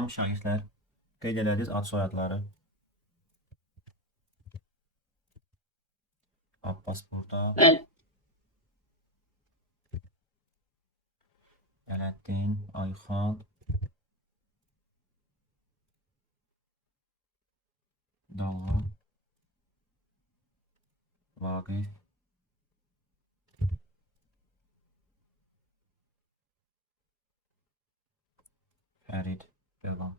Salam şagirdlər. Qeyd elədiniz ad soyadları. Abbas burada. Ben Ələddin, Ayxan, Dava, Vaqif, Fərid, devam.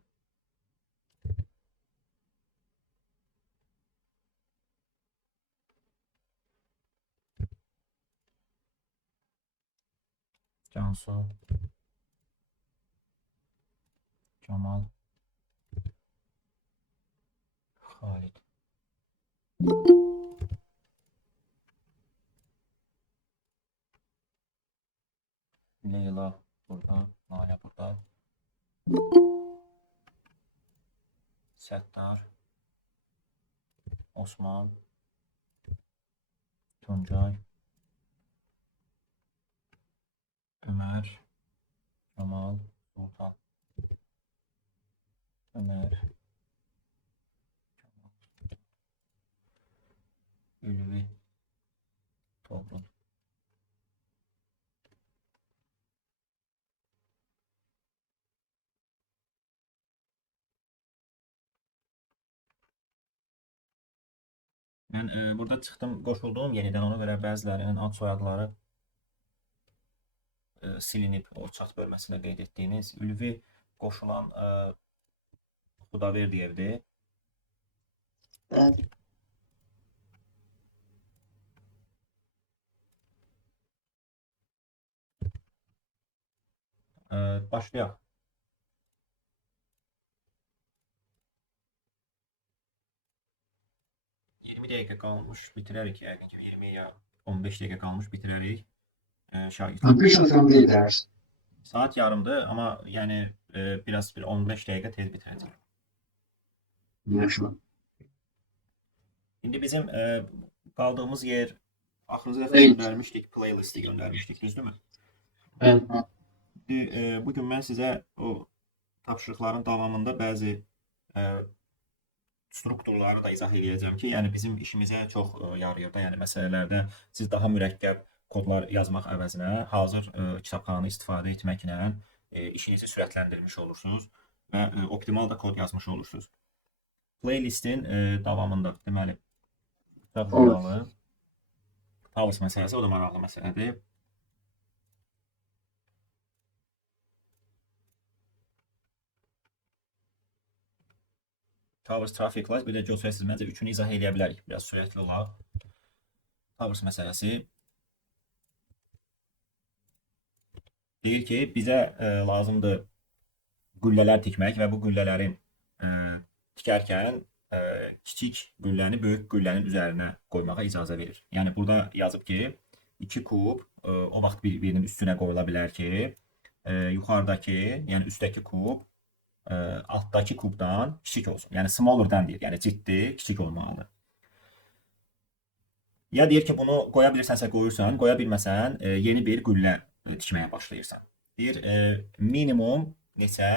Cansu, Kemal, Xalid. Leyla burada, Nalə burada. Səttar, Osman, Tuncay, Ömər, Kemal, Sultan, Ömər, Ülvi, Toğrul. Mən burada çıxdım, qoşuldum yenidən, ona görə bəzilərinin ad soyadları silinib o chat bölməsində qeyd etdiyiniz. Ülvi qoşulan Xudaverdiyevdir. ben Başlayaq. ...20 dəqiqə qalmış bitirərik yəqin ki, 20 ya 15 dəqiqə qalmış bitirərik. Şagird. bir sezon değil ders. Saat yarımdır, amma yəni biraz bir 15 dəqiqə tez bitirəcək. Yaşlı. İndi bizim qaldığımız yer axırıncı dəfə Evet. göndərmişdik, playlisti göndərmişdik, düzdürmü? Ben Bugün mən sizə o tapşırıqların davamında bəzi strukturları da izah edəcəm ki, yəni bizim işimizə çox yarayır da, yəni məsələlərdə siz daha mürəkkəb kodlar yazmaq əvəzinə hazır kitabxananı istifadə etməklə işinizi sürətləndirmiş olursunuz və optimal da kod yazmış olursunuz. Playlistin davamında, deməli, kitab jurnalı, Tavus məsələsi, o da maraqlı məsələdir. Towers Traffic Light, bir də göstərsiniz, məncə üçünü izah edə bilərik, biraz sürətli olaq. Towers məsələsi deyir ki, bizə lazımdır qüllələr tikmək və bu qüllələrin tikərkən kiçik qülləni böyük qüllənin üzərinə qoymağa icazə verir. Yəni burada yazıb ki, 2 kub o vaxt bir-birinin üstünə qoyula bilər ki, yuxarıdakı, yəni üstdəki kub altdakı kubdan kiçik olsun. Yəni smaller'dan deyir. Yəni ciddi, kiçik olmalıdır. Ya deyir ki, bunu qoya bilirsənsə qoyursan, qoya bilməsən yeni bir qüllə tikməyə başlayırsan. Deyir, minimum neçə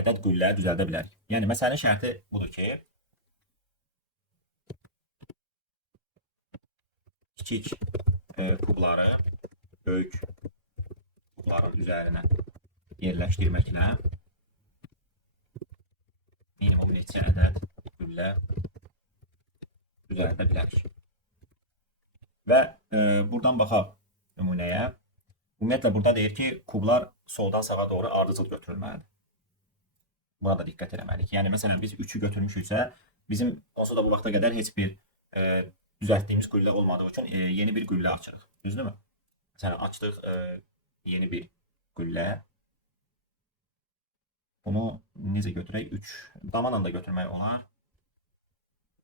ədəd qüllə düzəldə bilərik. Yəni məsələnin şərti budur ki, kiçik kubları böyük kubların üzərinə yerləşdirməklə minimum neçə ədəd qüllə düzəldə bilərik. Və buradan baxaq nümunəyə. Ümumiyyətlə, burada deyir ki, kublar soldan sağa doğru ardıcıl götürülməlidir. Buna da diqqət eləməliyik. Yəni, məsələn, biz 3'ü götürmüşüksə, bizim onsuz da bu vaxta qədər heç bir düzəltdiyimiz qüllə olmadığı üçün yeni bir qüllə açırıq. Düzdürmü? Məsələn, açdıq yeni bir qüllə. Bunu necə götürək? 3 damanla da götürmək olar.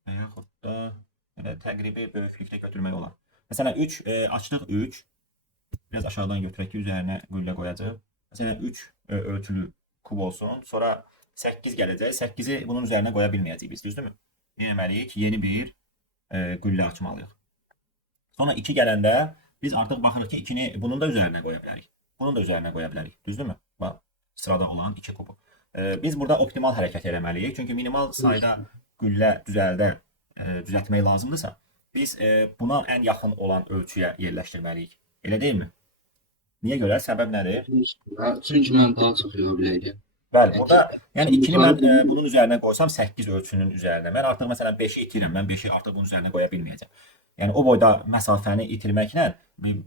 Və yaxud da təqribi böyüklükdə götürmək olar. Məsələn, 3 açdıq 3. Biraz aşağıdan götürək ki, üzərinə qüllə qoyacaq. Məsələn, 3 ölçülü kub olsun. Sonra 8 gələcək. 8'i bunun üzərinə qoya bilməyəcəyik biz, düzdürmü? Ne etməliyik? Yeni bir qüllə açmalıyıq. Sonra 2 gələndə biz artıq baxırıq ki, 2'ni bunun da üzərinə qoya bilərik. Bunun da üzərinə qoya bilərik. Düzdürmü? Bax, sırada olan 2 kubu. Biz burada optimal hərəkət etməliyik. Çünki minimal sayda güllə düzəltmək lazımdırsa, biz buna ən yaxın olan ölçüyə yerləşdirməliyik. Elə deyilmi? Niyə görə? Səbəb nədir? Çünki mən daha çox yola biləcəm. Bəli, burada yəni 2-ni mən bunun üzərinə qoysam 8 ölçünün üzərinə. Mən artıq məsələn 5-i itirirəm. Mən 5-i artıq bunun üzərinə qoya bilməyəcəm. Yəni o boyda məsafəni itirməklə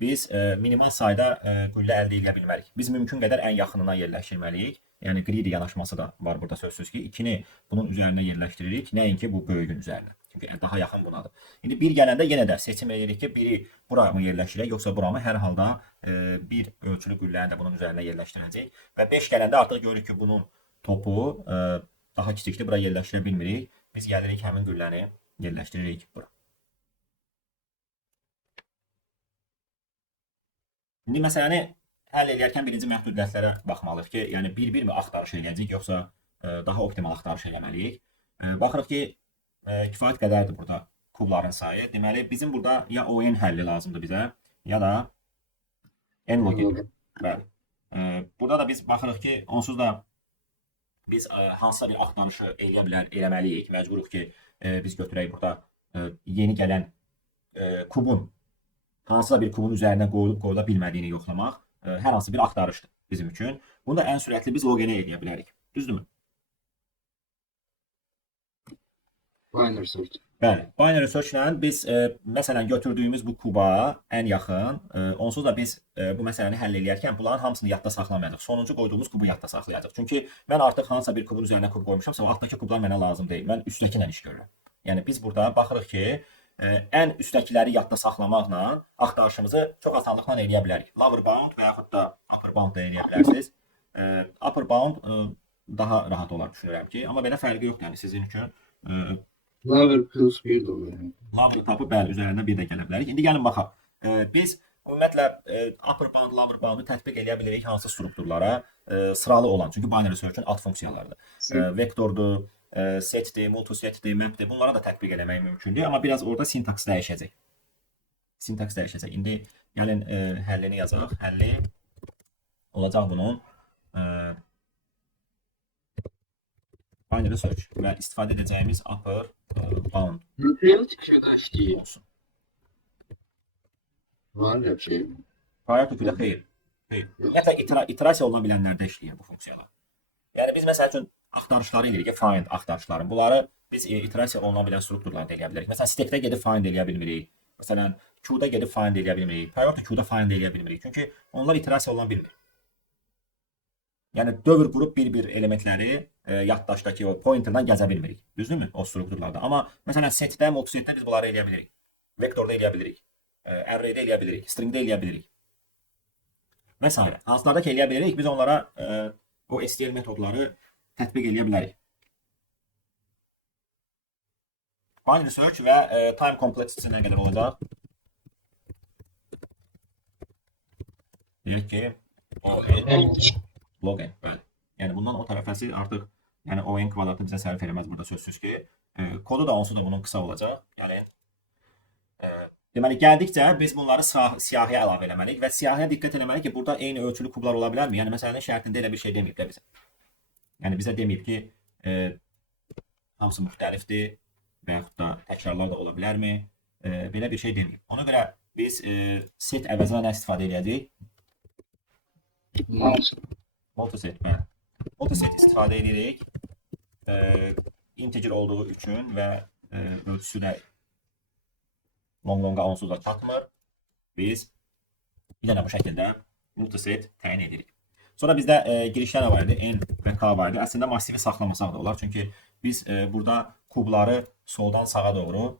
biz minimal sayda güllə əldə edə bilmərik. Biz mümkün qədər ən yaxınına yerləşdirməliyik. Yəni greedy yanaşması da var burada sözsüz ki, 2-ni bunun üzərinə yerləşdiririk, nəinki bu böyüyün üzərinə. Çünki daha yaxın bunadır. İndi 1 gələndə yenə də seçim edirik ki, biri bura mı yerləşdirək, yoxsa bura mı? Hər halda bir ölçülü gülləni də bunun üzərinə yerləşdirəcəyik. Və 5 gələndə artıq görürük ki, bunun topu daha kiçikdir, bura yerləşdirə bilmirik. Biz gəlirik həmin gülləni yerləşdiririk bura. İndi məsələni həll edərkən birinci məhdudiyyətlərə baxmalıyıq ki, yəni bir-bir mi axtarış eləyəcəyik, yoxsa daha optimal axtarış eləməliyik. Baxırıq ki, kifayət qədərdir burada kubların sayı. Deməli, bizim burada ya ON həlli lazımdır bizə, ya da n-login. Bəli. Burada da biz baxırıq ki, onsuz da biz hansısa bir axtarışı eləməliyik. Məcburuq ki, biz götürək burada yeni gələn kubun hansısa bir kubun üzərinə qoyula bilmədiyini yoxlamaq hər hansı bir axtarışdır bizim üçün. Bunu da ən sürətli biz loginə edə bilərik. Düzdürmü? Binary search. Bəli. Binary search ilə biz məsələn götürdüyümüz bu kuba ən yaxın, onsuz da biz bu məsələni həll edərkən bunların hamısını yadda saxlamayacaq. Sonuncu qoyduğumuz kubu yadda saxlayacaq. Çünki mən artıq hansısa bir kubun üzərinə kub qoymuşamsa, altdakı kublar mənə lazım deyil. Mən üstdəki ilə iş görürəm. Yəni biz burada baxırıq ki, ən üstdəkiləri yadda saxlamaqla axtarışımızı çox asanlıqla eləyə bilərik. Lower bound və yaxud da upper bound da eləyə bilərsiniz. Upper bound daha rahat olar düşünürəm ki, amma belə fərqi yoxdur yəni sizin üçün. Lower plus 1 də olur. Lower tapıb bəli üzərinə bir də gələ bilərik. İndi gəlin baxaq. Biz ümumiyyətlə upper bound, lower boundu tətbiq eləyə bilirik hansı strukturlara sıralı olan. Çünki binary search-ün alt funksiyalarıdır. Vektordur, setdir, multisetdir, mapdir. Bunlara da tətbiq eləmək mümkündür. Amma biraz orada sintaks dəyişəcək. Sintaks dəyişəcək. İndi gəlin həllini yazaq. Həlli olacaq bunun binary search və istifadə edəcəyimiz upper bound Real tikədə işləyir. olsun. Var ya şey. Prior to də xeyr. Xeyr. Ümumiyyətlə iterasiya oluna bilənlərdə işləyir bu funksiyalar. Yəni biz məsəl üçün axtarışları edirik, find axtarışları. Bunları biz iterasiya oluna bilən strukturlarda eləyə bilərik. Məsələn, stackdə gedib find eləyə bilmirik. Məsələn, queue'da gedib find eləyə bilmirik. Prior to queue'da find eləyə bilmirik. Çünki onlar iterasiya oluna bilmir. Yəni dövr qrup bir-bir elementləri yaddaşdakı o pointerdan gəzə bilmirik. Düzdürmü? O strukturlarda. Amma məsələn setdə, multisetdə biz bunları eləyə bilirik. Vektorda eləyə bilirik. Array'də eləyə bilirik. Stringdə eləyə bilirik. Və s. Hansılarda ki eləyə bilirik, biz onlara o STL metodları tətbiq eləyə bilərik. Binary search və time complexity nə qədər olacaq? Deyək ki, log n. Bəli. Yəni bundan o tərəfəsi artıq yəni ON kvadratı bizə sərf eləməz burada sözsüz ki. Kodu da onsuz da bunun qısa olacaq. Yəni deməli gəldikcə biz bunları siyahıya əlavə eləməliyik və siyahıya diqqət eləməliyik ki, burada eyni ölçülü kublar ola bilərmi? Yəni məsələnin şərtində elə bir şey deməyib də bizə. Yəni bizə deməyib ki, hamısı müxtəlifdir və yaxud da təkrarlar da ola bilərmi? Belə bir şey deməyib. Ona görə biz set əvəzinə nə istifadə edəcəyik? Multiset. Multiset istifadə edirik. Integer olduğu üçün və ölçüsü də long-longa onsuz da çatmır. Biz bir dənə bu şəkildə multiset təyin edirik. Sonra bizdə girişlər var idi, n və k var idi. Əslində massivi saxlamasaq da olar. Çünki biz burada kubları soldan sağa doğru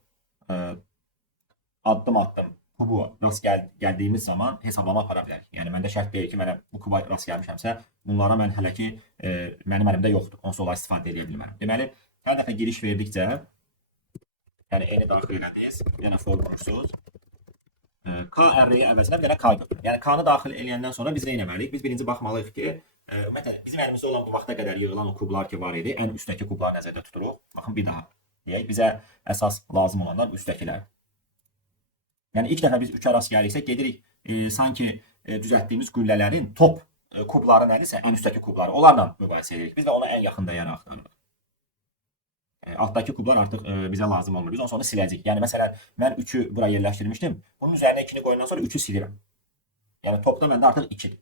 addım-addım kubu rast gəldiyimiz zaman hesablama apara bilərik. Yəni məndə şərt deyil ki, mənə bu kuba rast gəlmişəmsə, bunlara mən hələ ki mənim əlimdə yoxdur. Onsuz olar istifadə edə bilmərəm. Deməli, hər dəfə giriş verdikcə, yəni n-i daxil elədiniz, bir dənə for qurursuz. K array-i əvəzinə bir dənə k götürün. Yəni k-nı daxil eləyəndən sonra biz nə etməliyik? Biz birinci baxmalıyıq ki, ümumiyyətlə bizim əlimizdə olan bu vaxta qədər yığılan o kublar ki var idi, ən üstdəki kubları nəzərdə tuturuq. Baxın bir daha. Deyək, bizə əsas lazım olanlar üstdəkilər. Yəni ilk dəfə biz 3-ə rast gəliriksə, gedirik sanki düzəltdiyimiz güllələrin top kubları nədirsə, ən üstdəki kubları onlarla müqayisə edirik biz və ona ən yaxın dəyəri axtarırıq. Altdakı kublar artıq bizə lazım olmur. Biz onu sonra siləcəyik. Yəni məsələn, mən 3-ü bura yerləşdirmişdim. Bunun üzərinə 2-ni qoyandan sonra 3-ü silirəm. Yəni topda məndə artıq 2-dir.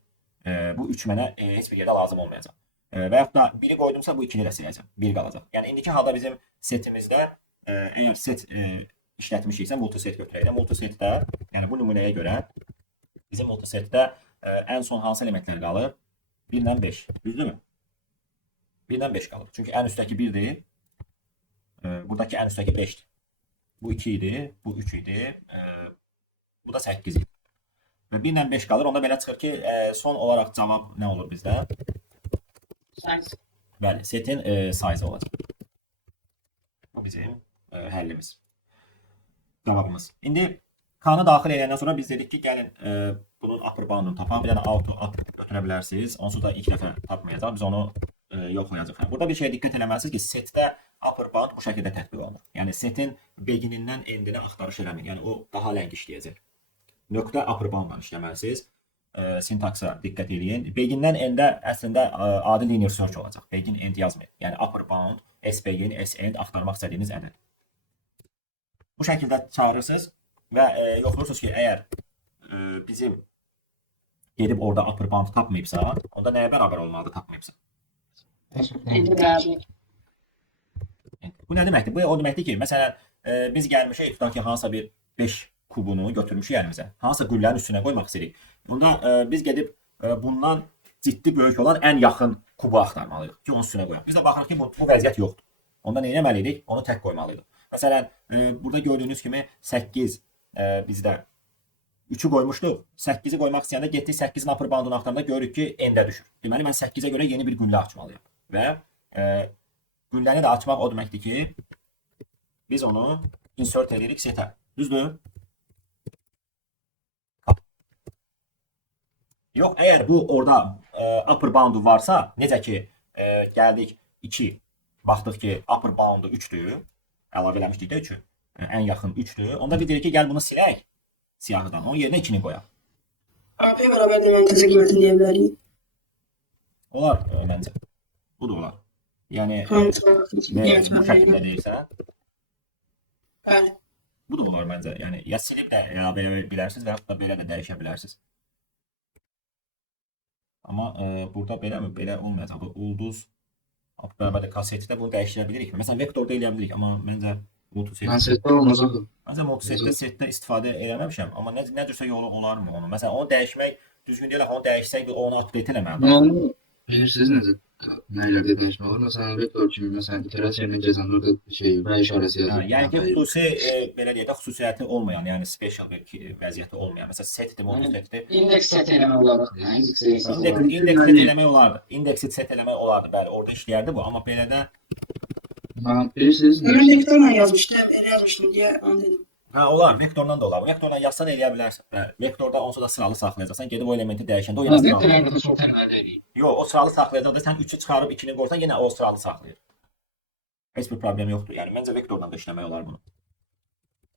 Bu 3 mənə heç bir yerdə lazım olmayacaq. Və yaxud da 1-i qoydumsa bu 2-ni də siləcəm. 1 qalacaq. Yəni indiki halda bizim setimizdə əgər set işlətmişiksə multiset götürək də. Multisetdə, yəni bu nümunəyə görə bizim multisetdə ən son hansı elementlər qalır? 1 ilə 5. Düzdürmü? 1 ilə 5 qalır. Çünki ən üstdəki 1-dir. Buradakı ən üstdəki 5-dir. Bu 2 idi, bu 3 idi, bu da 8 idi. Və 1 ilə 5 qalır. Onda belə çıxır ki, son olaraq cavab nə olur bizdə? Size. Bəli, setin size olacaq. Bu bizim həllimiz. Cavabımız. İndi K-nı daxil edəndən sonra biz dedik ki, gəlin bunun upper bound'unu tapaq. Bir dənə auto up götürə bilərsiniz. Onsuz da ilk dəfə tapmayacaq. Biz onu yoxlayacaq. Burada bir şeyə diqqət eləməlisiniz ki, setdə upper bound bu şəkildə tətbiq olunur. Yəni setin beginindən endinə axtarış eləməyin. Yəni o daha ləng işləyəcək. Nöqtə upper boundla işləməlisiniz. Sintaksa diqqət edin. Begindən endə əslində adi linear search olacaq. Begin end yazmayın. Yəni upper bound, s-begin, s-end axtarmaq istədiyiniz ədəd. Bu şəkildə çağırırsınız və yoxlayırsınız ki, əgər bizim gedib orada upper bound tapmayıbsa, onda nəyə bərabər olmalıdır tapmayıbsa? Bu nə deməkdir? Bu o deməkdir ki, məsələn, biz gəlmişik, tutaq ki, hansısa bir 5 kubunu götürmüşük əlimizə. Hansısa qüllənin üstünə qoymaq istəyirik. Bunda biz gedib bundan ciddi böyük olan ən yaxın kubu axtarmalıyıq ki, onun üstünə qoyaq. Biz də baxırıq ki, bu vəziyyət yoxdur. Onda nə etməliydik? Onu tək qoymalıyıq. Məsələn, burada gördüyünüz kimi 8 bizdə 3-ü qoymuşduq. 8-i qoymaq istəyəndə getdik 8-in upper bound'unu axtaranda görürük ki, endə düşür. Deməli, mən 8-ə görə yeni bir qüllə açmalıyam. Və gülləni də açmaq o deməkdir ki, biz onu insert edirik setə. Düzdür? Yox, əgər bu orada upper bound'u varsa, necə ki, gəldik 2, baxdıq ki, upper bound'u 3-dür, əlavə eləmişdik də 3-ü, ən yaxın 3-dür, onda biz deyirik ki, gəl bunu silək siyahıdan, onun yerinə 2-ni qoyaq. AP bərabər də məntəzə qiymətin deyə bilərik. Olar məncə. Bu da olar. Yəni, bu şəkildə deyirsən, Bəli. bu da olar məncə. Yəni, ya silib də əlavə edə bilərsiniz və yaxud da belə də dəyişə bilərsiniz. Amma burada beləmi? Belə olmayacaq. Bu ulduz bərabər kassetdə bunu dəyişdirə bilirik. Məsələn, vektorda eləyə bilirik, amma məncə Mən setdə olmazaq. Məncə multisetdə istifadə eləməmişəm, amma nə cürsə yolu olarmı onu? Məsələn, onu dəyişmək düzgün deyil, onu dəyişsək onu update eləməlidir. Yəni, bilirsiniz necə nələrdə dəyişmək olur? Məsələn, vektor kimi, məsələn, iterasiya ilə gəzən orada və işarəsi yazır. Yəni ki, xüsusi, belə deyək də, xüsusiyyəti olmayan, yəni special bir vəziyyəti olmayan. Məsələn, setdir, multisetdir. İndeks set eləmək olaraq. İndeks set eləmək olardı. İndeksi set eləmək olardı, bəli, orada işləyərdi bu, amma belə də bilirsiniz Mən vektorla yazmışdım, elə yazmışdım deyə onu dedim. hə, olar, vektorla da olar. Vektorla yazsan eləyə bilərsən. Bəli, vektorda onsuz da sıralı saxlayacaqsan. Gedib o elementi dəyişəndə o yenə sıralı. çox tərəvədə eləyir. Yox, o sıralı saxlayacaq da sən 3-ü çıxarıb 2-ni qoysan yenə o sıralı saxlayır. Heç bir problem yoxdur. Yəni məncə vektorla da işləmək olar bunu.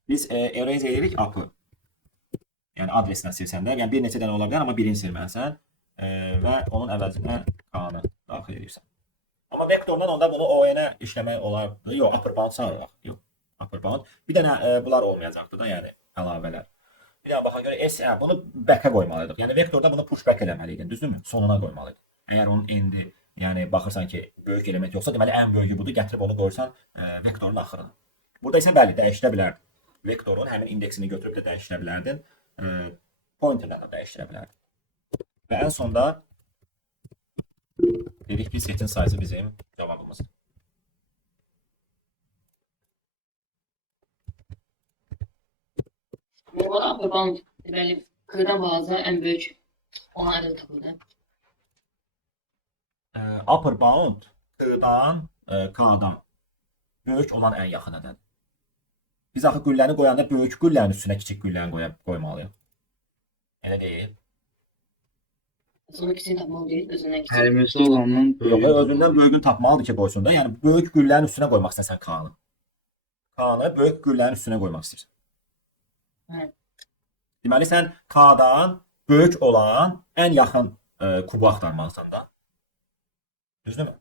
Biz erase edirik up'ı. Yəni adresindən silsən də, yəni bir neçə dənə ola bilər, amma birini silməlisən və onun əvəzinə K-nı daxil edirsən. Amma vektordan onda bunu ON-ə işləmək olardı. Yox, upper bound sayırıq. Yox, upper bound. Bir dənə bunlar olmayacaqdı da, yəni əlavələr. Bir dənə baxa görə S, bunu back-ə qoymalıydıq. Yəni vektorda bunu push back eləməliydin, düzdürmü? Sonuna qoymalıydın. Əgər onun endi, yəni baxırsan ki, böyük element yoxsa, deməli ən böyüyü budur, gətirib onu qoyursan vektorun axırına. Burada isə bəli, dəyişdirə bilərdin. Vektorun həmin indeksini götürüb də dəyişdirə bilərdin. Pointerlə də dəyişdirə bilərdin. Və ən sonda dedik ki, setin sayısı bizim cavabımızdır. Bu upper bound deməli K-dan balaca ən böyük ona ədəd tapıldı. Upper bound K-dan K-dan böyük olan ən yaxın ədəd. Biz axı qülləni qoyanda böyük qüllənin üstünə kiçik qülləni qoymalıyıq. Elə deyil. Sonra ikisini tapmalı deyil, özündən kiçik. Həlimesi olanın Yox, özündən böyüyünü tapmalıdır ki, qoysun da. Yəni böyük qüllənin üstünə qoymaq istəsən K-nı. K-nı böyük qüllənin üstünə qoymaq istəyirsən. Hə. Deməli sən K-dan böyük olan ən yaxın kubu axtarmalısan da. Düzdürmü?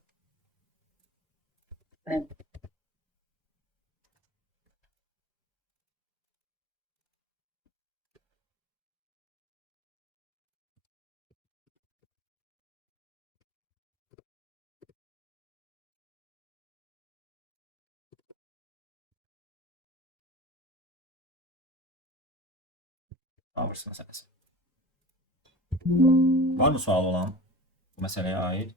Evet. Avers məsələsi. Var mı sual olan bu məsələyə aid?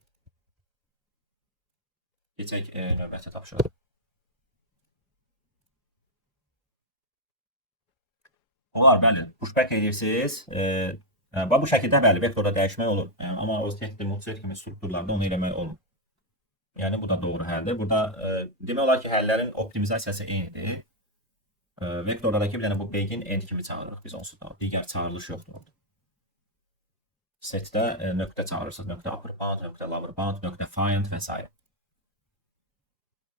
Keçək növbəti tapşırıq. Olar, bəli. Pushback edirsiniz. Bu şəkildə bəli, vektorda dəyişmək olur. Amma object demonstrate kimi strukturlarda onu eləmək olmur. Yəni bu da doğru həldir. Burada demək olar ki, həllərin optimizasiyası eynidir. Vektorlardakı bir dənə bu begin end kimi çağırırıq biz onsuz da. Digər çağırılış yoxdur orada. Setdə nöqtə çağırırsınız. Nöqtə upper bound, nöqtə lower bound, nöqtə find və s.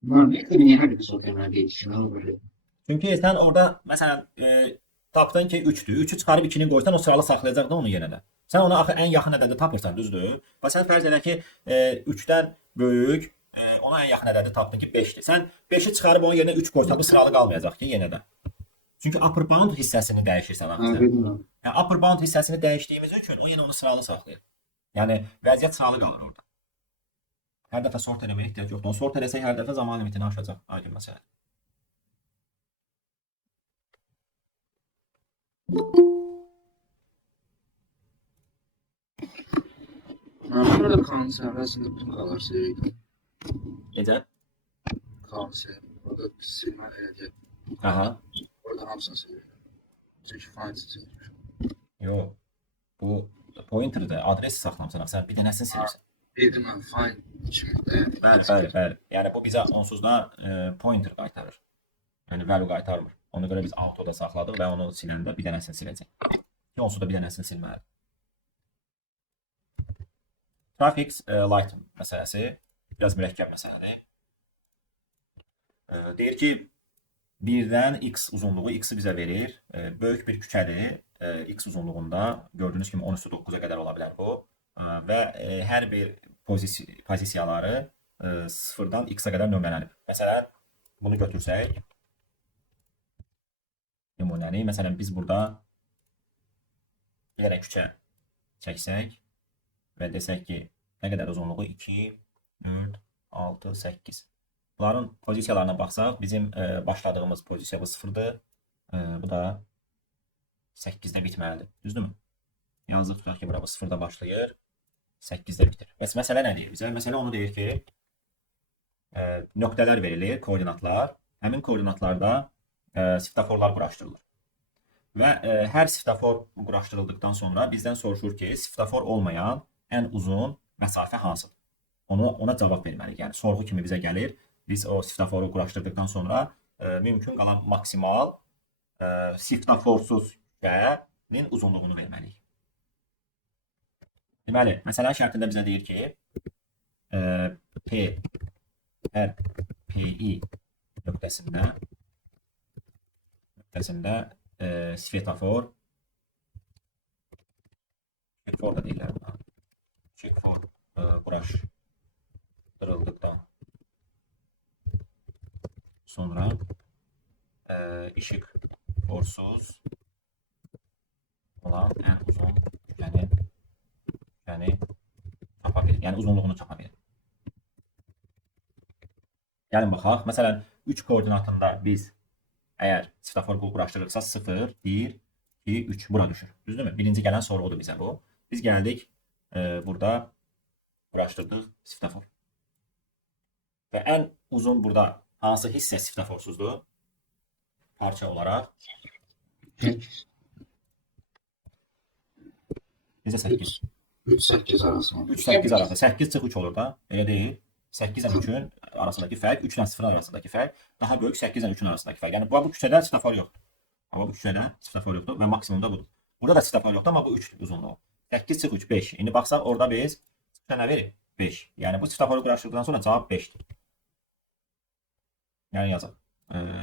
Bunlar niye her bir sorularına değişiyor böyle? Çünki sən orada məsələn tapdın ki 3-dür. 3-ü çıxarıb 2-ni qoysan o sıralı saxlayacaq da onu yenə də. Sən ona axı ən yaxın ədədi tapırsan, düzdür? Və sən fərz elə ki 3-dən böyük ona ən yaxın ədədi tapdın ki 5-dir. Sən 5-i çıxarıb onun yerinə 3 qoysan bu sıralı qalmayacaq ki yenə də. Çünki upper bound hissəsini dəyişirsən axı. Bilmiyorum. Yəni upper bound hissəsini dəyişdiyimiz üçün o yenə onu sıralı saxlayır. Yəni vəziyyət sıralı qalır orada. Hər dəfə sort eləməyə ehtiyac yoxdur. Onu sort eləsək hər dəfə zaman limitini aşacaq. Aydın məsələ. Burada kanser arasında bütün kalırsa Necə? kanser. Orada silme eləcək. Aha. Orada hamısını silir. Çünki find silir. Yox. Bu pointerdə adres saxlamısan. Sən bir dənəsini silirsən. Dedim ben find kimi. Bəli. Yəni bu bizə onsuz da pointer qaytarır. Yəni value qaytarmır. Ona görə biz autoda saxladıq və onu siləndə bir dənəsini siləcək. Ki onsuz da bir dənəsini silməlidir. Traffic light məsələsi biraz mürəkkəb məsələdir. Deyir ki, birdən x uzunluğu x-i bizə verir. Böyük bir küçədir. X uzunluğunda gördüyünüz kimi 10⁻⁹ qədər ola bilər bu. Və hər bir pozisiyaları 0-dan x-a qədər nömrələnib. Məsələn, bunu götürsək, nümunəni, məsələn, biz burada bir dənə küçə çəksək və desək ki, nə qədər uzunluğu 2, 4, 6, 8. Bunların pozisiyalarına baxsaq, bizim başladığımız pozisiya bu 0-dır. Bu da 8-də bitməlidir. Düzdürmü? Yazıq tutaq ki, bura bu 0-da başlayır, 8-də bitir. Bəs məsələ nə deyir bizə? Məsələ onu deyir ki, nöqtələr verilir, koordinatlar. Həmin koordinatlarda svetoforlar quraşdırılır. Və hər svetofor quraşdırıldıqdan sonra bizdən soruşur ki, svetofor olmayan ən uzun məsafə hansıdır? Ona cavab verməliyik. Yəni, sorğu kimi bizə gəlir. Biz o svetoforu quraşdırdıqdan sonra mümkün qalan maksimal svetoforsuz küçənin uzunluğunu verməliyik. Deməli, məsələnin şərtində bizə deyir ki, PI nöqtəsində svetofor da deyirlər buna. Svetofor quraşdırıldıqdan sonra işıq forsuz olan ən uzun küçəni çapa verir. Yəni uzunluğunu çapa verir. Gəlin baxaq. Məsələn, 3 koordinatında biz əgər svetofor quraşdırırıqsa 0, 1, 2, 3 bura düşür. Düzdürmü? Birinci gələn sorğudur bizə bu. Biz gəldik burada quraşdırdıq svetofor. Və ən uzun burada hansı hissə svetoforsuzdur? Parça olaraq. Necə 8? 3-8 arasında. 3-8 arasında. 8 çıx 3 olur da. Elə deyil. 8 ilə 3-ün arasındakı fərq, 3 ilə 0 arasındakı fərq daha böyük 8 ilə 3-ün arasındakı fərq. Yəni bu küçədə svetofor yoxdur. Amma bu küçədə svetofor yoxdur və maksimumda budur. Burada da svetofor yoxdur, amma bu 3 uzunluğu. 8 çıx 3, 5. İndi baxsaq orada biz nə verir? 5. Yəni bu svetoforu quraşdırdıqdan sonra cavab 5-dir. Yəni yazaq.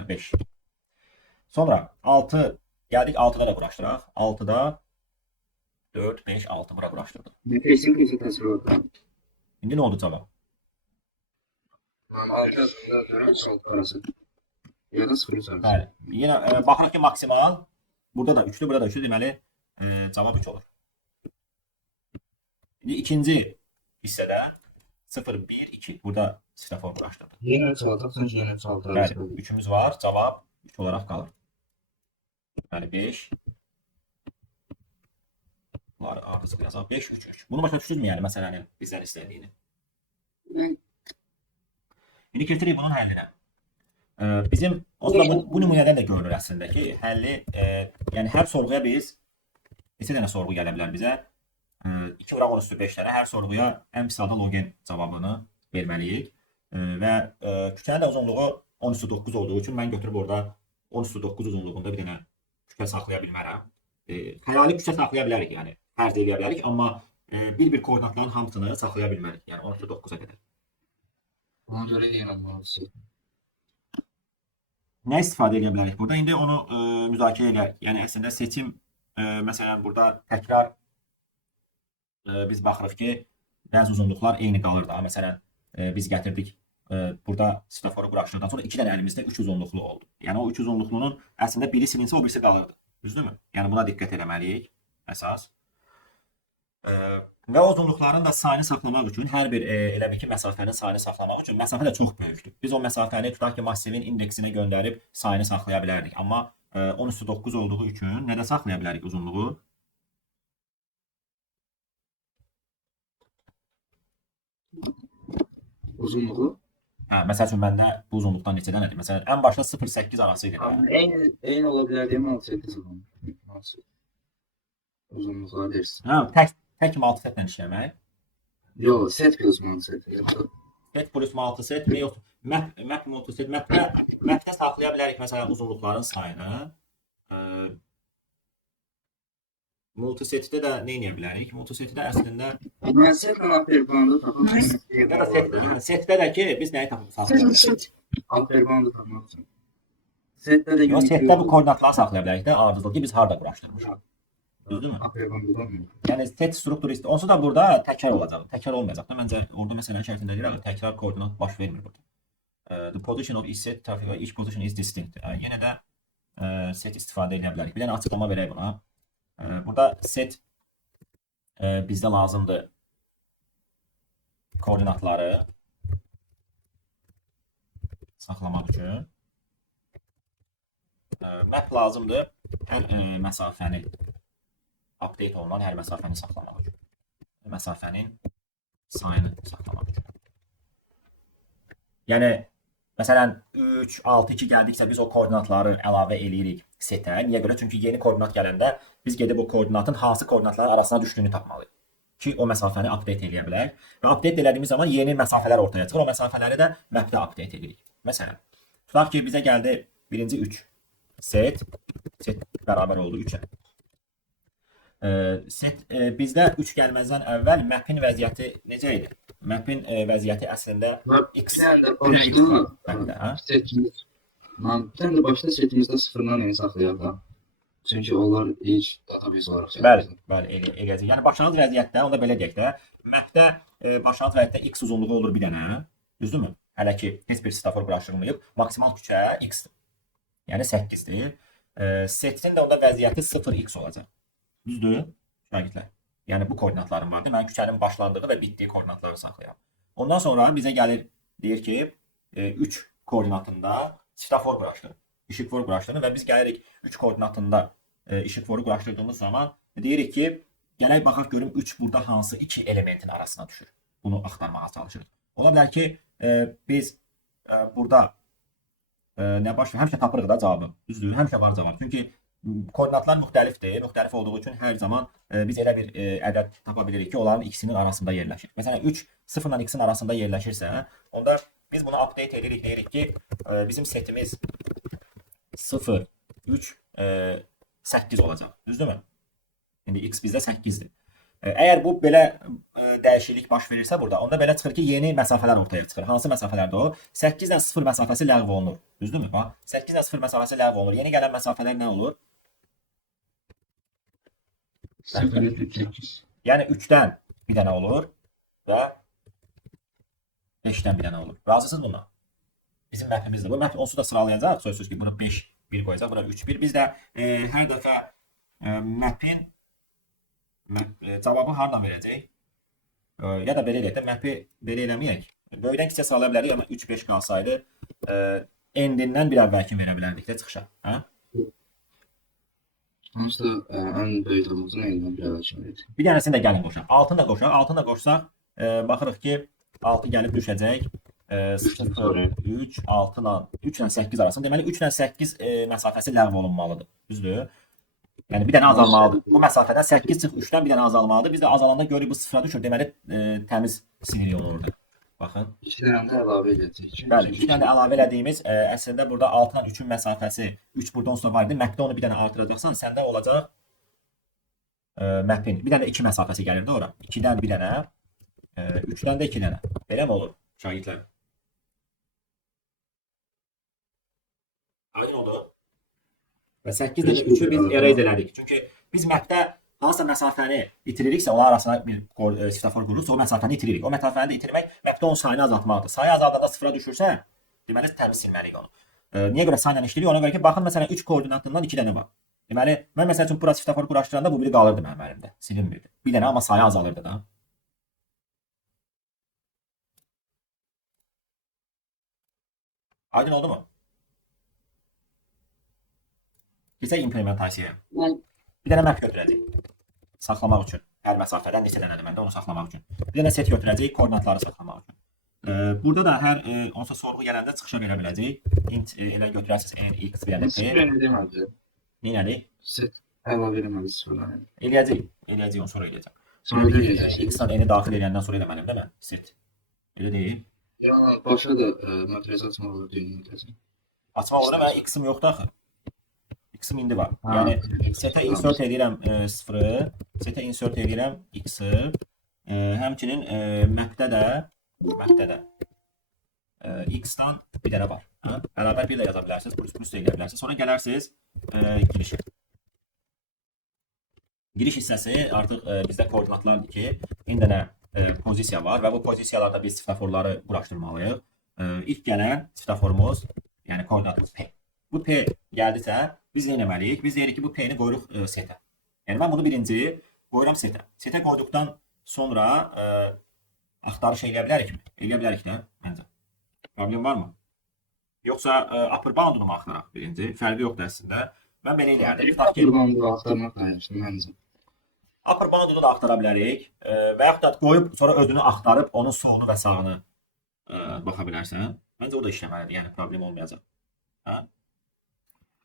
5. Sonra 6 gəldik 6-da da quraşdıraq. 6-da 4, 5, 6 bura quraşdırdıq. Nefesin kızı təsvir oldu. İndi nə oldu cavab? Ben 6 yazımda atıyorum 6 arası. Ya da 0 arası. Bəli. Yenə baxırıq ki, maksimal burada da 3'dür, burada da 3'dür. Deməli, cavab 3 olur. İndi ikinci hissədə 0, 1, 2. Burada semafor quraşdırdıq. Yine 3 aldık, sonra yine 3 6 arası. Bəli, 3'ümüz var. Cavab 3 olaraq qalır. Yəni 5. Bunları ardıcıl yazaq. 5, 3, 3. Bunu başa düşdünüzmü yəni məsələnin bizdən istədiyini? Ben İndi getiririk bunun həllinə. Bizim o zaman bu nümunədən də görünür əslində ki, həlli yəni hər sorğuya biz neçə dənə sorğu gələ bilər bizə? 2 vuraq 10 üstü 5-lərə hər sorğuya ən pis halda loqen cavabını verməliyik. Və küçənin də uzunluğu 10 üstü 9 olduğu üçün mən götürüb orada 10 üstü 9 uzunluğunda bir dənə küçə saxlaya bilmərəm. Xəyali küçə saxlaya bilərik, yəni fərz edə bilərik, amma bir koordinatların hamısını saxlaya bilmərik. Yəni 10 üstü 9-a qədər. Ona göre yine olmalısı. Nə istifadə edə bilərik burada? İndi onu müzakirə edək. Yəni əslində seçim məsələn burada təkrar biz baxırıq ki, bəzi uzunluqlar eyni qalır da. Məsələn biz gətirdik burada semaforu quraşdırdıqdan sonra 2 dənə əlimizdə 3 uzunluqlu oldu. Yəni o 3 uzunluqlunun əslində biri silinsə o birisi qalırdı. Düzdürmü? Yəni buna diqqət etməliyik əsas. Və uzunluqların da sayını saxlamaq üçün hər bir elə bir ki, məsafənin sayını saxlamaq üçün məsafə də çox böyükdür. Biz o məsafəni tutaq ki, massivin indeksinə göndərib sayını saxlaya bilərdik. Amma 10 üstü 9 olduğu üçün nədə saxlaya bilərik uzunluğu? Uzunluğu. Hə, məsəl üçün məndə bu uzunluqdan neçə dənədir? Məsələn, ən başda 0,8 arası idi. En olabilir değil mi? 6-8 olmalı. Uzunluklar dersin. Hə, tək maltı setlə işləmək. Yo, set plus set. Set plus maltı set mi yoxsa map multiset mapdə saxlaya bilərik məsələn uzunluqların sayını. Multisetdə də nə edə bilərik? Multisetdə əslində Ben set amper bandı tapam. setdə də ki biz nəyi tapıb saxlaya bilərik? Amper bandı tapam. Setdə də Yox, setdə bu koordinatları saxlaya bilərik də ardıcıl ki biz harda quraşdırmışıq. Düzdürmü? Amper bandı olmuyor. Yəni set strukturu onsuz da burada təkrar olacaq. Təkrar olmayacaq da. Məncə orada məsələn şərtində deyirəm, təkrar koordinat baş vermir burada. The position of each set traffic each position is distinct. Yenə də set istifadə edə bilərik. Bir dənə açıqlama verək buna. Burada set bizdə lazımdır koordinatları saxlamaq üçün. Map lazımdır hər məsafəni update olunan hər məsafəni saxlamaq üçün. Məsafənin sayını saxlamaq üçün. Yəni məsələn 3, 6, 2 gəldiksə biz o koordinatları əlavə eləyirik setə. Niyə görə? Çünki yeni koordinat gələndə biz gedib o koordinatın hansı koordinatların arasına düşdüyünü tapmalıyıq ki o məsafəni update eləyə bilək. Və update elədiyimiz zaman yeni məsafələr ortaya çıxır. O məsafələri də mapdə update edirik. Məsələn, tutaq ki bizə gəldi birinci 3 set bərabər oldu 3-ə. Set bizdə 3 gəlməzdən əvvəl mapin vəziyyəti necə idi? Mapin vəziyyəti əslində x. Setimiz. Ben de başta setimizde sıfırdan en saklayalım. Çünkü onlar hiç database olarak. Bəli, eləyəcək. Yəni başlanğıc vəziyyətdə, onda belə deyək də, mapdə başlanğıc vəziyyətdə x uzunluğu olur bir dənə. Düzdürmü? Hələ ki heç bir semafor quraşdırılmayıb. Maksimal küçə x-dir. Yəni 8-dir. Setin də onda vəziyyəti 0x olacaq. Düzdür? Şagirdlər. Yəni bu koordinatlarım vardı. Mən küçənin başlandığı və bitdiyi koordinatları saxlayıram. Ondan sonra bizə gəlir, deyir ki, 3 koordinatında semafor quraşdırın. İşıqfor quraşdırın və biz gəlirik 3 koordinatında işıqforu quraşdırdığımız zaman deyirik ki, gələk baxaq görüm 3 burada hansı 2 elementin arasına düşür. Bunu axtarmağa çalışırıq. Ola bilər ki, biz burada nə baş verir? Həmişə tapırıq da cavabı. Düzdür? Həmişə var cavab. Çünki koordinatlar müxtəlifdir. Müxtəlif olduğu üçün hər zaman biz elə bir ədəd tapa bilirik ki, onların ikisinin arasında yerləşir. Məsələn, 3 0 ilə x-in arasında yerləşirsə, onda biz bunu update edirik, deyirik ki, bizim setimiz 0, 3, 8 olacaq. Düzdürmü? İndi x bizdə 8-dir. Əgər bu belə dəyişiklik baş verirsə burada, onda belə çıxır ki, yeni məsafələr ortaya çıxır. Hansı məsafələrdir o? 8 ilə 0 məsafəsi ləğv olunur. Düzdürmü? 8 ilə 0 məsafəsi ləğv olunur. Yeni gələn məsafələr nə olur? 0,8. Yəni 3-dən bir dənə olur və 5-dən bir dənə olur. Razısınız buna? Bizim məhvimizdir. Bu məhv onsuz da sıralayacaq. Sözsüz ki, bura 5, 1 qoyacaq, bura 3, 1. Biz də hər dəfə məhvin cavabı hardan verəcək? Ya da belə eləyək də, məhvi belə eləməyək. Böyükdən kiçiyə salaya bilərik, amma 3, 5 qalsaydı, endindən bir əvvəlkin verə bilərdik də çıxışa. Hə? Onsuz da ən böyük olmasın elindən bir əvvəlkin verir. Bir dənəsini də gəlin qoşaq. 6-nı da qoşaq. 6-nı da qoşsaq, baxırıq ki, 6 gəlib düşəcək. 0, 3, 6 ilə 3 ilə 8 arasında. Deməli 3 ilə 8 məsafəsi ləğv olunmalıdır. Düzdür? Yəni bir dənə azalmalıdır. Bu məsafədən 8 çıx 3-dən bir dənə azalmalıdır. Biz də azalanda görürük bu sıfıra düşür. Deməli təmiz silirik onu orada. Baxın. 2 dənə də əlavə edəcəyik. Bəli, 2 dənə də əlavə elədiyimiz əslində burada 6 ilə 3-ün məsafəsi 3 burada onsuz da var idi. Məhvdə onu bir dənə artıracaqsan, səndə olacaq məhvin. Bir dənə 2 məsafəsi gəlirdi ora. 2-dən bir dənə, 3-dən də 2 dənə. Beləmi olur şagirdlər? Aydın oldu. Və 8 dənə 3-ü biz erase elədik. Çünki biz məhvdə hansısa məsafəni itiririksə, onlar arasına bir svetofor qurursa, o məsafəni itiririk. O məsafəni də itirmək məhvdə onun sayını azaltmaqdır. Sayı azaldanda sıfıra düşürsə, deməli təmiz silməliyik onu. Niyə görə sayla işləyirik? Ona görə ki, baxın məsələn 3 koordinatından 2 dənə var. Deməli, mən məsəl üçün bura svetofor quraşdıranda bu biri qalırdı mənim əlimdə, silinmirdi. Bir dənə amma sayı azalırdı da. Aydın oldu mu? Keçək implementasiyaya. Bir dənə map götürəcəyik. Saxlamaq üçün. Hər məsafədən neçə dənədir məndə onu saxlamaq üçün. Bir dənə set götürəcəyik koordinatları saxlamaq üçün. Burada da hər onsa sorğu gələndə çıxışa verə biləcəyik. Int elə götürərsiniz n, x, bir dənə p. Sıfır eləmədi. Neynədik? Set əlavə eləmədi sıfırdan. Eləyəcəyik onu sonra eləyəcəm. Sonra da eləyəcək. X-dan n-i daxil eləyəndən sonra eləməliyəm də mən. Set. Elə deyil. Yəni başa da matris açmaq olur düyünü matrizin. Açmaq olur da mən x-im yoxdur axı. X-im indi var. Yəni setə insert edirəm 0-ı, setə insert edirəm x-i. Həmçinin mapdə də x-dan bir dənə var. Bərabər bir də yaza bilərsiniz, plus da eləyə bilərsiniz. Sonra gələrsiniz girişə. Giriş hissəsi artıq bizdə koordinatlardır ki, bir dənə pozisiya var və bu pozisiyalarda biz svetoforları quraşdırmalıyıq. İlk gələn svetoforumuz, yəni koordinatımız p. Bu p gəldisə, biz nə etməliyik? Biz deyirik ki, bu p-ni qoyuruq setə. Yəni mən bunu birinci qoyuram setə. Setə qoyduqdan sonra axtarış eləyə bilərikmi? Eləyə bilərik də, məncə. Problem varmı? Yoxsa upper bound'unu mu axtaraq birinci? Fərqi yoxdur əslində. Mən belə eləyərdim. Upper bound'u axtarmaq lazımdır məncə. Upper bound'unu da axtara bilərik və yaxud da qoyub sonra özünü axtarıb onun solunu və sağını baxa bilərsən. Məncə o da işləməlidir, yəni problem olmayacaq. Hə?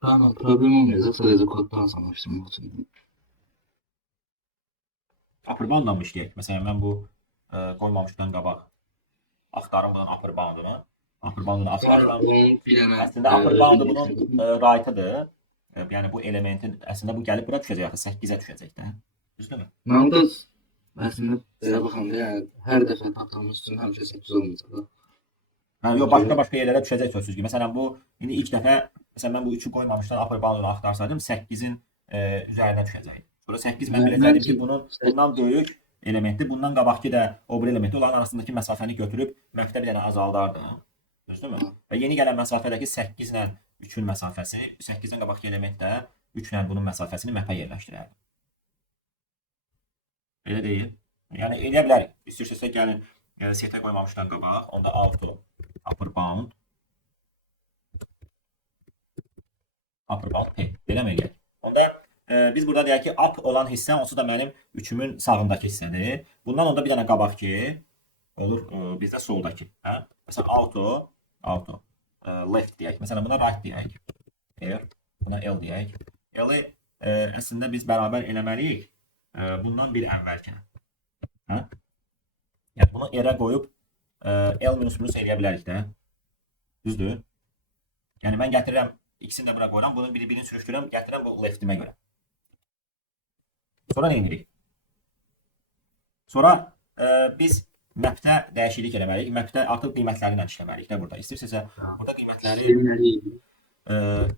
Tamam, problem olmayacaq, sadəcə koddan asanlaşdırmaq üçün. Upper bound'la mı işləyək? Məsələn, mən bu qoymamışdan qabaq axtarım bunun upper bound'unu. Upper bound'unu axtarıram. Əslində upper bound'u bunun right-ıdır. Yəni bu elementin əslində bu gəlib bura düşəcək axı 8-ə düşəcək də. Düzdürmü? Mən də əslində belə baxanda yəni hər dəfə tapdığımız üçün həmişə 8 olmayacaq da. Hə, yox başqa yerlərə düşəcək sözsüz ki. Məsələn bu indi ilk dəfə məsələn mən bu 3-ü qoymamışdan upper bound'unu axtarsaydım 8-in üzərinə düşəcək. Sonra 8 mən biləcəydim ki, bundan böyük elementi, bundan qabaqki də o bir elementi onların arasındakı məsafəni götürüb məhvdə bir dənə azaldardım. Düzdürmü? Və yeni gələn məsafədəki 8 ilə 3-ün məsafəsi, 8-dən qabaqki element də 3 ilə bunun məsafəsini məhvə yerləşdirərdim. Elə deyil. Yəni eləyə bilərik. İstəyirsinizsə gəlin setə qoymamışdan qabaq, onda auto upper bound p. Belə mi eləyək? Onda biz burada deyək ki, up olan hissə onsuz da mənim 3-ümün sağındakı hissədir. Bundan onda bir dənə qabaqki olur bizdə soldakı. Hə? Məsələn auto left deyək. Məsələn buna right deyək. Buna L deyək. L-i əslində biz bərabər eləməliyik. Bundan bir əvvəlkinə. Hə? Yəni bunu R-ə qoyub L minus eləyə bilərik də. Düzdür? Yəni mən gətirirəm, ikisini də bura qoyuram, bunun birini sürüşdürürəm, gətirirəm bu leftimə görə. Sonra nə edirik? Sonra biz mapdə dəyişiklik eləməliyik. Mapdə artıq qiymətləri ilə işləməliyik də burada. İstəyirsinizsə burada qiymətləri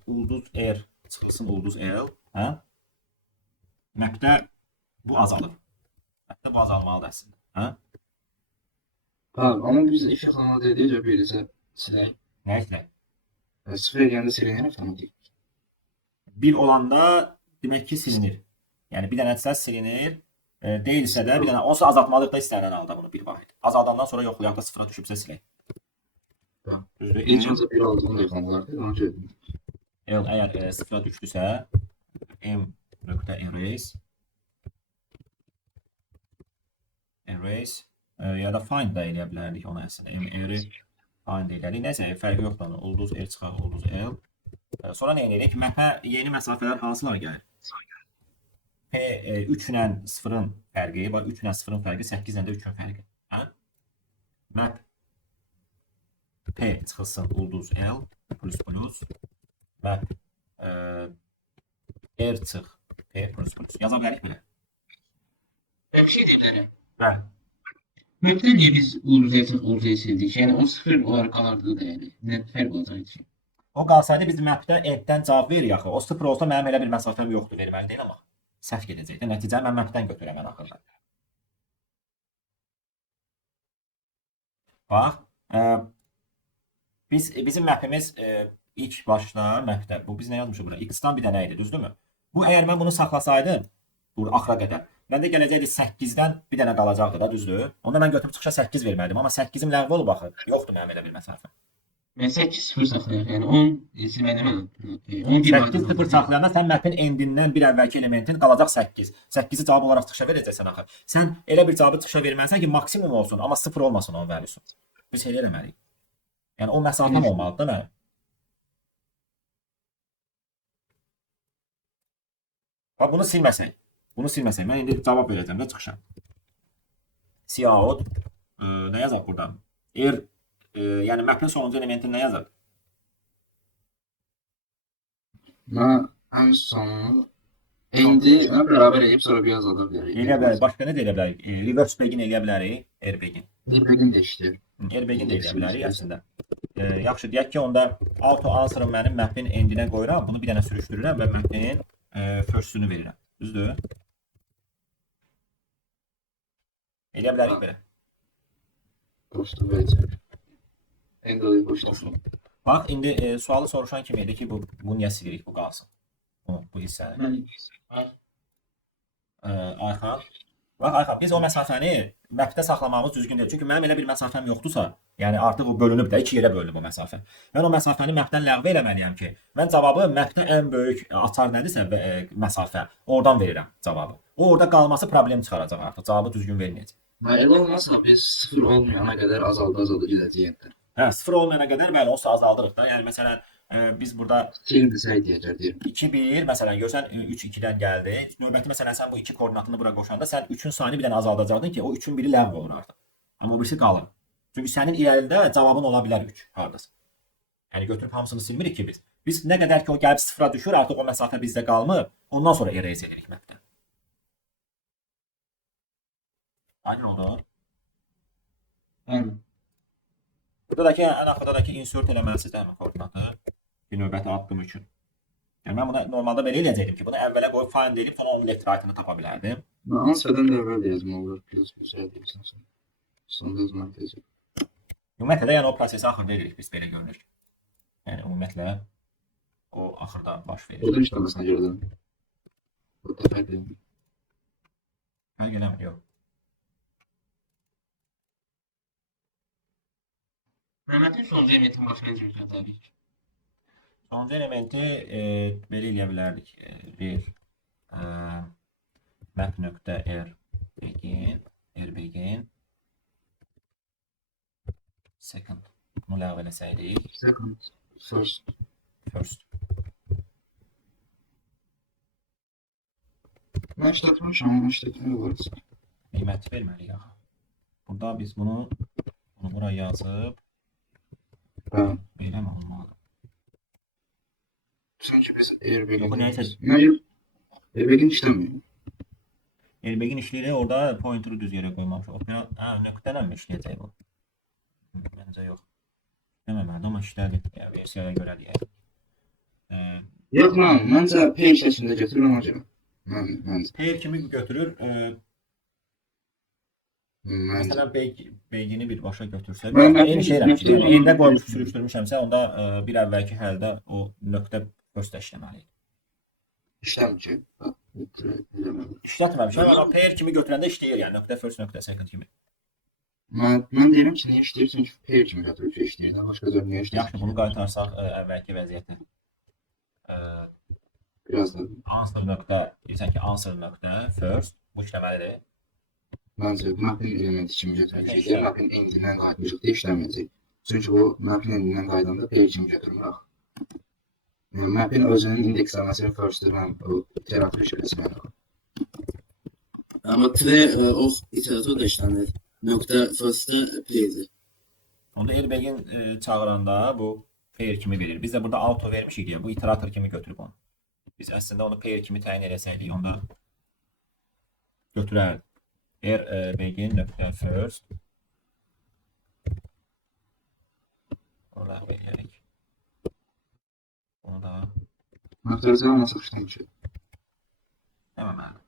ulduz R çıxılsın ulduz L. Hə? Mapdə Bu azalır. Hətta bu azalmalıdır əslində. Hə? Ama biz if yoxlamalı deyəcək verirsə silək. Nə etmək? Sıfır eləyəndə silinir avtomatik. 1 olanda demək ki silinir. Yəni bir dənə səs silinir. Deyilsə də bir dənə onsuz azaltmalıyıq da istənilən halda bunu bir vahid. Azaldandan sonra yoxlayaq da sıfıra düşübsə silək. Tamam. Düzdür? İlk öncə 1 aldığını da yoxlamalıdır. Ona görə. L əgər sıfıra düşdüsə m.erase ya da find da eləyə bilərdik ona əslində. M-eri find elədik. Nəsə fərqi yoxdur. Ulduz L çıxar, ulduz L. Sonra nə edirik? Mapə yeni məsafələr hansılar gəlir? P3 ilə 0-ın fərqi, 3 ilə 0-ın fərqi 8 ilə də 3-ün fərqi. Hə? Map P çıxılsın ulduz L plus plus. Map R çıx P plus plus. Yaza bilərik belə. Bir şey deyirəm. Bəli. Map'te niye biz Uluday'ı sevdik? Yani o sıfır olarak kalırdı da yani. Ne fark olsaydı ki? O qalsaydı biz mapdə enddən cavab verir axı. O 0 olsa mənim elə bir məsafəm yoxdur, verməli deyil amma. Səhv gedəcəkdir. Nəticəni mən mapdən götürəm mən axırda. Bax, bizim mapimiz ilk başda mapdə. Bu biz nə yazmışıq bura? X-dan bir dənə idi, düzdürmü? Bu əgər mən bunu saxlasaydım, bu axıra qədər. Məndə gələcəkdi 8-dən bir dənə qalacaqdı da, düzdür? Onda mən götürüb çıxışa 8 verməliydim, amma 8-im ləğv olub axı. Yoxdur mənim elə bir məsafəm. Ben 8 sıfır saklayayım yani 10 silməni mi? 8 0 saxlayanda sən mapin endindən bir əvvəlki elementin qalacaq 8. 8-i cavab olaraq çıxışa verəcəksən axı. Sən elə bir cavabı çıxışa verməlisən ki, maksimum olsun, amma 0 olmasın onun vəlusu. Biz elə eləməliyik. Yəni o məsafəm olmalıdır da mənim. Bax bunu silməsək. Bunu silməsək. Mən indi cavab verəcəm də çıxışa. Cout nə yazaq buradan? Yəni mapin sonuncu elementin nə yazaq? Ben en son endi beraber edip sonra biraz azalda bilərik. Eləyə bilərik. Başqa nə də eləyə bilərik? Reverse begin eləyə bilərik. R-begin. Bir-birini də işləyir. R-begin də eləyə bilərik əslində. Yaxşı, deyək ki, onda auto answer mənim mapin endinə qoyuram. Bunu bir dənə sürüşdürürəm və mapin first'ünü verirəm. Düzdür? Eləyə bilərik belə. Boşluq verəcək. Endi olayı boşluq. Bax, indi sualı soruşan kim idi ki, bu niyə silirik, bu qalsın? Bu hissəni. Ayxan. Bax, Ayxan, biz o məsafəni mapdə saxlamamız düzgün deyil. Çünki mənim elə bir məsafəm yoxdursa, yəni artıq o bölünüb də, 2 yerə bölünüb o məsafə. Mən o məsafəni mapdən ləğv eləməliyəm ki, mən cavabı mapdə ən böyük açar nədirsə məsafə, oradan verirəm cavabı. O orada qalması problem çıxaracaq artıq, cavabı düzgün verməyəcək. Elə olmazsa biz sıfır olmayana qədər azalda gedəcəyik. Hə, 0 olmayana qədər bəli, onsuz azaldırıq da. Yəni məsələn, biz burada Silmisək deyəcək deyir. 2-1, məsələn, görsən 3-2-dən gəldi. Növbəti məsələn sən bu 2 koordinatını bura qoşanda sən 3-ün sayını bir dənə azaldacaqdın ki, o 3-ün biri ləğv olur artıq. Amma o birisi qalır. Çünki sənin irəlində cavabın ola bilər 3 hardasa. Yəni götürüb hamısını silmirik ki biz. Biz nə qədər ki o gəlib 0-a düşür, artıq o məsafə bizdə qalmır. Ondan sonra erase edirik mapdə. Aydın oldu. Yəni Buradakı ən axırdakı insert eləməlisiniz də həmin koordinatı bir növbəti addım üçün. Yəni mən buna normalda belə eləyəcəkdim ki, bunu əvvələ qoyub find edib sonra onun left right-ını tapa bilərdim. ben answerdən də əvvəl yazım olur. Plus bir şey deyirsən sonra. Sonra yazmaq deyəcək. Ümumiyyətlə də yəni o prosesi axırda edirik biz belə görünür. Yəni ümumiyyətlə o axırda baş verir. Orada işləməsinə görə də. Burada fərqli. Fərq eləmir, yox. Məhmətin sonuncu elementin başqa necə götürəcəyik? Sonuncu elementi belə eləyə bilərdik. Bir map.r begin second. Bunu ləğv eləsəydik. Second, first. First. Mən işlətmişəm, amma işlətmək olarsa. Qiyməti verməliyik axı. Burada biz bunu buraya yazıb Hə. belə mi olmalı? Sanki biz Airbag'in... Yox, nəysə. Hayır. Airbag'in işləmiyor. Airbag'in işləyir, orada pointer'ı düz yerə qoymamışıq. Nöqtələ mi işləyəcək bu? Məncə yox. Deməməlidir, amma işlədi. Yəni, versiyaya görə deyək. Yox lan, məncə P işləsində götürürəm hocam. Məncə. Pair kimi götürür. Məncə. Mesela beygini birbaşa götürsə, Mən- eyni şey eləmişik. mən- Yəni eyndə qoymuş sürüşdürmüşəmsə, onda bir əvvəlki həldə o nöqtə first işləməli. İşləmir ki. İşlətməmişəm, amma pair kimi götürəndə işləyir, yəni nöqtə first, nöqtə second kimi. Mən deyirəm ki, niyə işləyirsən ki, pair kimi götürüb işləyir. Başqa cür niyə işləyirsən? Yaxşı, bunu qaytarsaq əvvəlki vəziyyətə. Biraz da Answer nöqtə, deyirsən ki, answer nöqtə first, bu işləməlidir. məncə mapping elementi kimi götürmüşük. İşləmir. Mapping endindən qayıtmışıq deyə işləməyəcək. Çünki o mapping endindən qaydanda pair kimi götürmürük. Mapping özünün indeksləməsini first-dır, mən o iterator işləməyəm. Amma tre o iterator da işlənir. Nöqtə first-ı play'dir. Onda airbag'in çağıranda bu pair kimi verir. Biz də burada auto vermişik deyə bu iterator kimi götürüb onu. Biz əslində onu pair kimi təyin eləsəydik, onda götürərdi. Airbag'in nöqtə first. Onu ləğv edərik. Onu da Nöqtələrdə olmasa işləmişik. deməməli.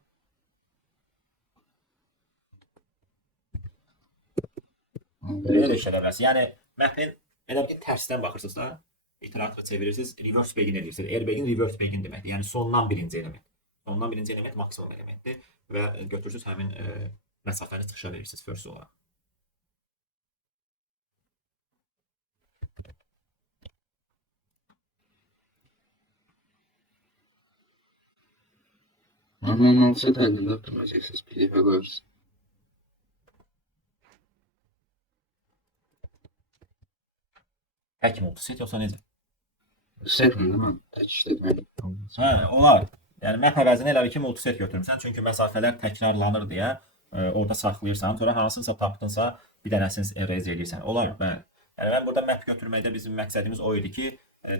Belə də işlədə bilərsiniz. Yəni mappin elə ki tərsdən baxırsınız da, iteratoru çevirirsiniz, reverse begin edirsiniz. Airbag'in reverse begin deməkdir. Yəni sondan birinci element. Sondan birinci element maksimum elementdir və götürürsüz həmin məsafəni çıxışa verirsiniz first olaraq. Amma olsa təqdimdə tutmayacaqsınız, PDF-ə qoyursuz. Tək multiset yoxsa necə? Setmində mən tək işlətmək. Hə, olar. Yəni map əvəzinə elə bil ki multiset götürmüsən, çünki məsafələr təkrarlanır deyə orada saxlayırsan, sonra hansınsa tapdınsa bir dənəsini erase edirsən. Olar, bəli. Yəni mən burada map götürməkdə bizim məqsədimiz o idi ki,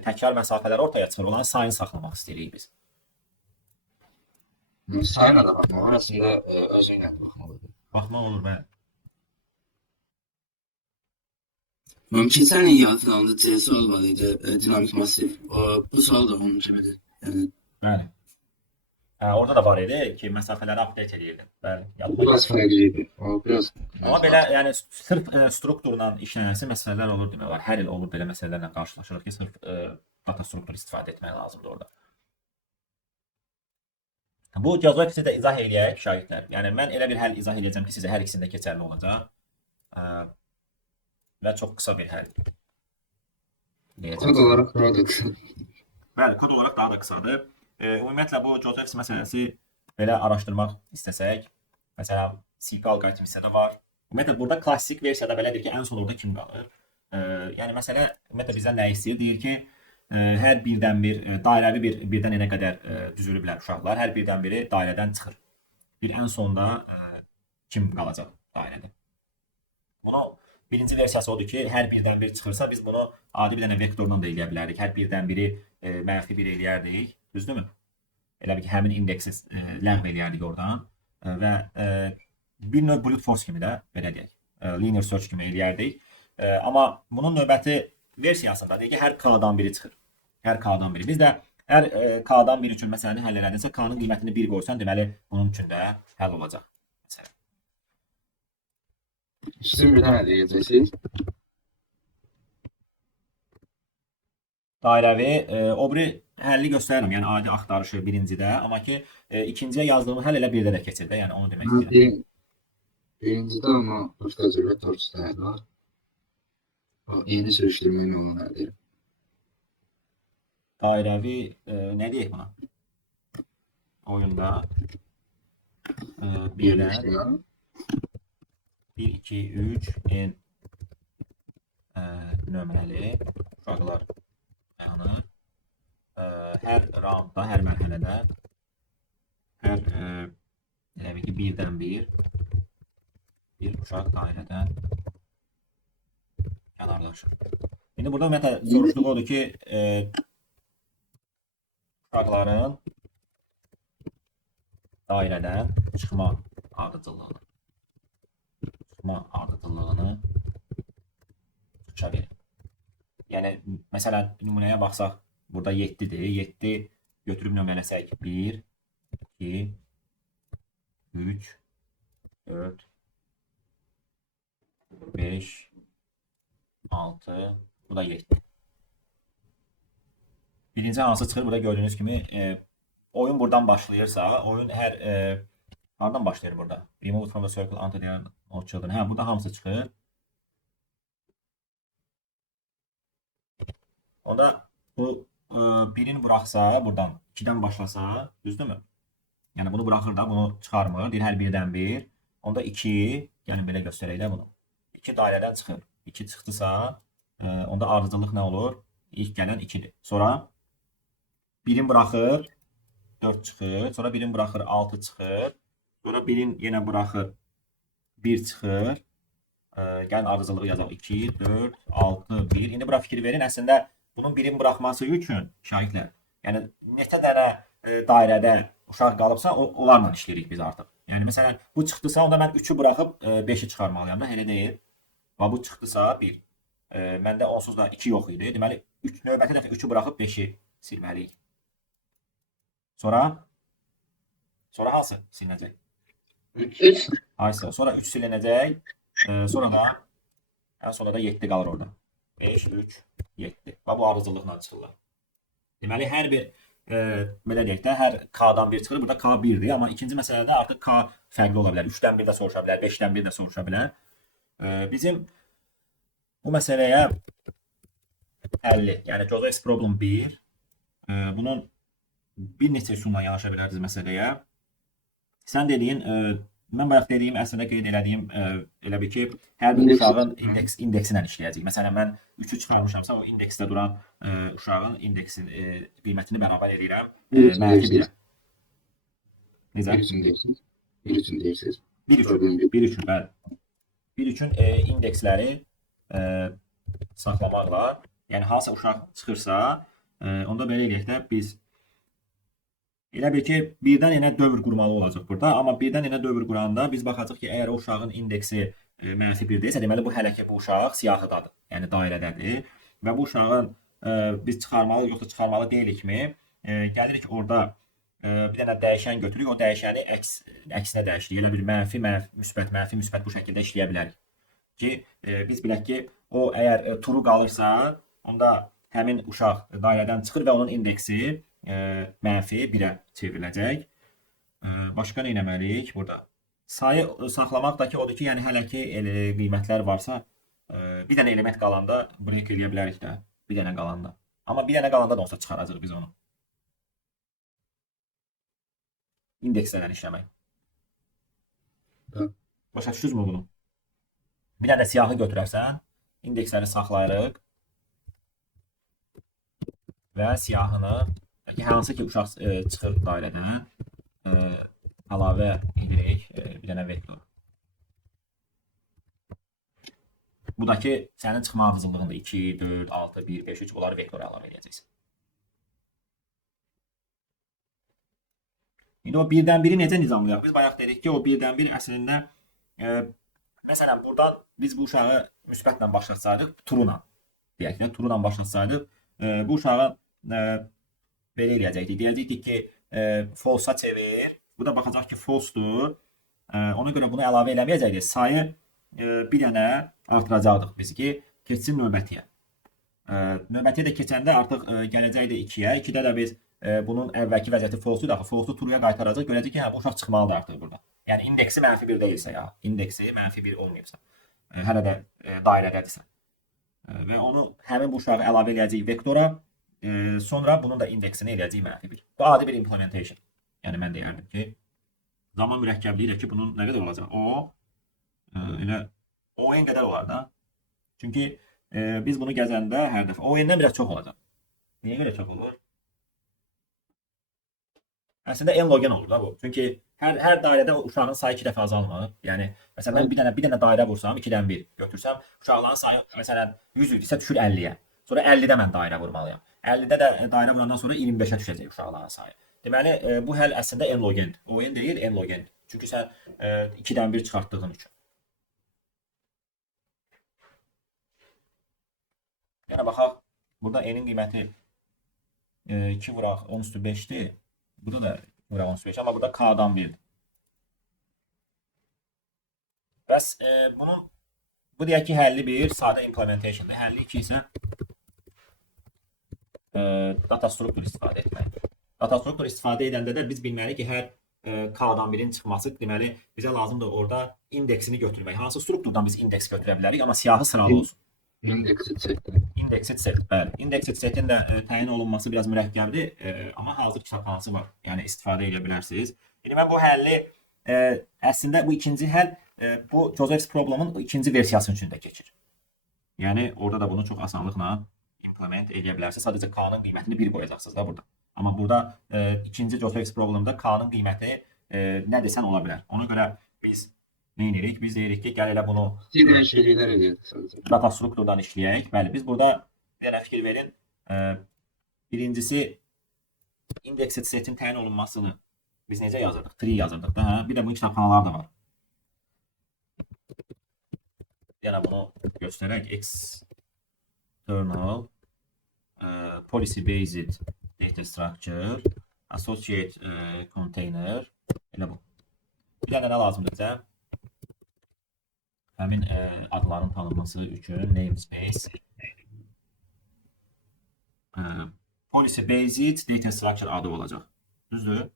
təkrar məsafələr ortaya çıxır, onların sayını saxlamaq istəyirik biz. Sayına da baxmaq, arasında özün gəldi baxmalıdır. Baxmaq olur, bəli. Keçən il yarı finalında C sual var idi, dinamik masif. Bu sual da onun kimidir. Yəni Bəli. Hə, orada da var idi ki, məsafələri update edirdim. Bəli, yadıma Biraz gəldi. fərqliydi. O biraz. Amma belə, yəni sırf strukturla işlənəsi məsələlər olur demək olar. Hər il olur belə məsələlərlə qarşılaşırıq ki, sırf data struktur istifadə etmək lazımdır orada. Bu cazibə də izah eləyək şagirdlər. Yəni mən elə bir həll izah eləyəcəm ki, sizə hər ikisində keçərli olacaq. Və çox qısa bir həll deyəcəm. Kod olaraq product. Bəli, kod olaraq daha da qısadır. Ümumiyyətlə bu Josephs məsələsi belə araşdırmaq istəsək, məsələn, C alqoritmi hissədə var. Ümumiyyətlə burada klassik versiyada belədir ki, ən son orada kim qalır? Yəni məsələ ümumiyyətlə bizdən nə istəyir? Deyir ki, hər birdən bir dairəvi birdən enə qədər düzülüblər uşaqlar. Hər birdən biri dairədən çıxır. Bir ən sonda kim qalacaq dairədə? Bunu birinci versiyası odur ki, hər birdən bir çıxırsa biz bunu adi bir dənə vektorla da eləyə bilərdik. Hər birdən biri mənfi bir eləyərdik. Düzdürmü? Elə bir ki, həmin indeksi ləğv eləyərdik oradan və bir növ brute force kimi də belə deyək, linear search kimi eləyərdik. Amma bunun növbəti versiyasında deyək ki, hər k-dan biri çıxır. Hər k-dan biri. Biz də hər k-dan biri üçün məsələni həll elədinsə, k-nın qiymətini 1 qoysan, deməli bunun üçün də həll olacaq. Məsələn. İkisini birdən əldə edəcəksiniz. Dairəvi, o biri həlli göstərirəm, yəni adi axtarışı birincidə, amma ki, ikinciyə yazdığım həll elə birdə də keçir də, yəni onu demək istəyirəm. Birincidə amma başqa cür vektor sistemi var. O yeni sürüşdürməni onu əldə edir. Dairəvi, nə deyək buna? Oyunda birdən 1, 2, 3 n nömrəli uşaqlar yanı hər raundda, hər mərhələdə hər elə bil ki, birdən bir uşaq dairədən kənarlaşır. İndi burada ümumiyyətlə soruşduğu odur ki, uşaqların dairədən çıxma ardıcıllığını çıxışa verir. Yəni, məsələn, nümunəyə baxsaq, burada 7-dir. 7 götürüb nömrələsək 1, 2, 3, 4, 5, 6, bu da 7. Birinci hansı çıxır? Burada gördüğünüz kimi oyun buradan başlayırsa, oyun hardan başlayır burada? Remove from the circle until the end of children. Hə, burada hamısı çıxır. Onda bu birini buraxsa, buradan 2-dən başlasa, düzdürmü? Yəni bunu buraxır da, bunu çıxarmır. Deyir hər birdən bir. Onda 2, gəlin belə göstərək də bunu. 2 dairədən çıxır. 2 çıxdısa, onda ardıcıllıq nə olur? İlk gələn 2-dir. Sonra birin buraxır, 4 çıxır. Sonra birin buraxır, 6 çıxır. Sonra birin yenə buraxır, 1 çıxır. Gəlin ardıcıllığı yazaq. 2, 4, 6, 1. İndi bura fikir verin. Əslində bunun birin buraxması üçün şahidlər. Yəni neçə dənə dairədə uşaq qalıbsa, onlarla işləyirik biz artıq. Yəni məsələn bu çıxdısa, onda mən 3-ü buraxıb 5-i çıxarmalıyam da, elə deyil. Və bu çıxdısa 1. Məndə onsuz da 2 yox idi. Deməli növbəti dəfə 3-ü buraxıb 5-i silməliyik. Sonra hansı silinəcək? 3. Aysa. Sonra 3 silinəcək. Sonra da ən sonda da 7 qalır orada. 5, 3, 7. Və bu ardıcıllıqla çıxırlar. Deməli hər bir belə deyək də, hər K-dan 1 çıxır. Burada K 1-dir, amma ikinci məsələdə artıq K fərqli ola bilər. 3-dən 1 də soruşa bilər, 5-dən 1 də soruşa bilər. Bizim bu məsələyə həlli, yəni Joseph's problem 1. Bunun bir neçə üsulla yanaşa bilərdiniz məsələyə. Sən dediyin, mən bayaq dediyim, əslində qeyd elədiyim elə bir ki, hər bir uşağın indeksi ilə işləyəcək. Məsələn, mən 3-ü çıxarmışamsa, o indeksdə duran uşağın indeksin qiymətini bərabər edirəm mənfi 1-ə. Necə? 1 üçün deyirsiniz. 1 üçün deyirsiniz. 1 üçün, bəli. 1 üçün indeksləri saxlamaqla, yəni hansı uşaq çıxırsa, onda belə eləyək də, biz elə bil ki, birdən yenə dövr qurmalı olacaq burada. Amma birdən yenə dövr quranda biz baxacaq ki, əgər o uşağın indeksi mənfi 1 deyilsə, deməli bu hələ ki bu uşaq siyahıdadır, yəni dairədədir. Və bu uşağın biz çıxarmalı yoxsa çıxarmalı deyilikmi? Gəlirik orada bir dənə dəyişən götürürük, o dəyişəni əksinə dəyişirik. Elə bir mənfi, müsbət bu şəkildə işləyə bilərik. Ki, biz bilək ki, o əgər true qalırsa, onda həmin uşaq dairədən çıxır və onun indeksi mənfi 1-ə çevriləcək. Başqa nə etməliyik burada? Sayı saxlamaqdakı odur ki, yəni hələ ki qiymətlər varsa, bir dənə element qalanda break eləyə bilərik də, bir dənə qalanda. Amma bir dənə qalanda da olsa çıxaracaq biz onu. İndekslərlə işləmək. Başa düşürsünüzmü bunu? Bir dənə siyahı götürərsən, indeksləri saxlayırıq və siyahını hansı ki uşaq çıxır dairədən əlavə edirik bir dənə vektor. Bu da ki sənin çıxma ardıcıllığında 2, 4, 6, 1, 5, 3 bunları vektora əlavə edəcəksən. İndi o 1-dən 1-i necə nizamlayaq? Biz bayaq dedik ki, o 1-dən 1 əslində məsələn buradan biz bu uşağı müsbətlə başlatsaydıq, true-la deyək də, true-la başlatsaydıq, bu uşağı belə eləyəcəkdik. Deyəcəkdik ki, false-a çevir. Bu da baxacaq ki, false-dur. Ona görə bunu əlavə eləməyəcəkdik. Sayı bir dənə artıracaqdıq biz ki, keçsin növbətiyə. Növbətiyə də keçəndə artıq gələcəkdi 2-yə. 2-də də biz bunun əvvəlki vəziyyəti false-dur. Axı false-u true-ya qaytaracaq. Görəcək ki, hə, bu uşaq çıxmalıdır artıq burada. Yəni indeksi mənfi 1 deyilsə ya, indeksi mənfi 1 olmayıbsa, hələ də dairədədirsə. Və onu həmin bu uşağı əlavə eləyəcəyik vektora. Sonra bunun da indeksini eləyəcək mənfi 1. Bu adi bir implementation. Yəni mən deyərdim ki, zaman mürəkkəbliyi ilə ki, bunun nə qədər olacaq? Elə ON qədər olar da. Çünki biz bunu gəzəndə hər dəfə ON-dən biraz çox olacaq. Niyə görə çox olur? Əslində n log n olur da bu. Çünki hər dairədə uşağın sayı 2 dəfə azalmır. Yəni məsələn mən bir dənə dairə vursam, 2-dən 1 götürsəm, uşaqların sayı məsələn 100 idisə düşür 50-yə. Sonra 50-də mən dairə vurmalıyam. 50-də də dairə vurandan sonra 25-ə düşəcək uşaqların sayı. Deməli bu həll əslində n log n-dir. ON deyil, n log n-dir. Çünki sən 2-dən 1 çıxartdığın üçün. Yəni baxaq, burada n-in qiyməti 2 vuraq 10 üstü 5-dir. Burada da Bura 15, amma burada K-dan 1. Bəs bunun bu deyək ki, həlli 1 sadə implementationdır. Həlli 2 isə data struktur istifadə etmək. Data struktur istifadə edəndə də biz bilməliyik ki, hər K-dan 1-in çıxması deməli bizə lazımdır orada indeksini götürmək. Hansı strukturdan biz indeks götürə bilərik, amma siyahı sıralı olsun. Indexed setdən. Indexed set, bəli. Indexed setin də təyin olunması biraz mürəkkəbdir, amma hazır kitabxanası var. Yəni istifadə edə bilərsiniz. İndi mən bu həlli əslində bu ikinci həll bu Joseph's problemin ikinci versiyasının içində keçir. Yəni orada da bunu çox asanlıqla implement edə bilərsiniz. Sadəcə K-nın qiymətini 1 qoyacaqsınız da burada. Amma burada ikinci Joseph's problemdə K-nın qiyməti nə desən ola bilər. Ona görə biz nə edirik? Biz deyirik ki, gəl elə bunu Sizdən şeylər eləyək sadəcə. data strukturdan işləyək. Bəli, biz burada bir dənə fikir verin. Birincisi indexed setin təyin olunmasını biz necə yazırdıq? Tree yazırdıq da, hə? Bir də bunun kitabxanaları da var. Yəni bunu göstərək. External policy based data structure associate container elə bu. Bir dənə nə lazımdır bizə? Həmin adların tanınması üçün namespace policy based data structure adı olacaq. Düzdür?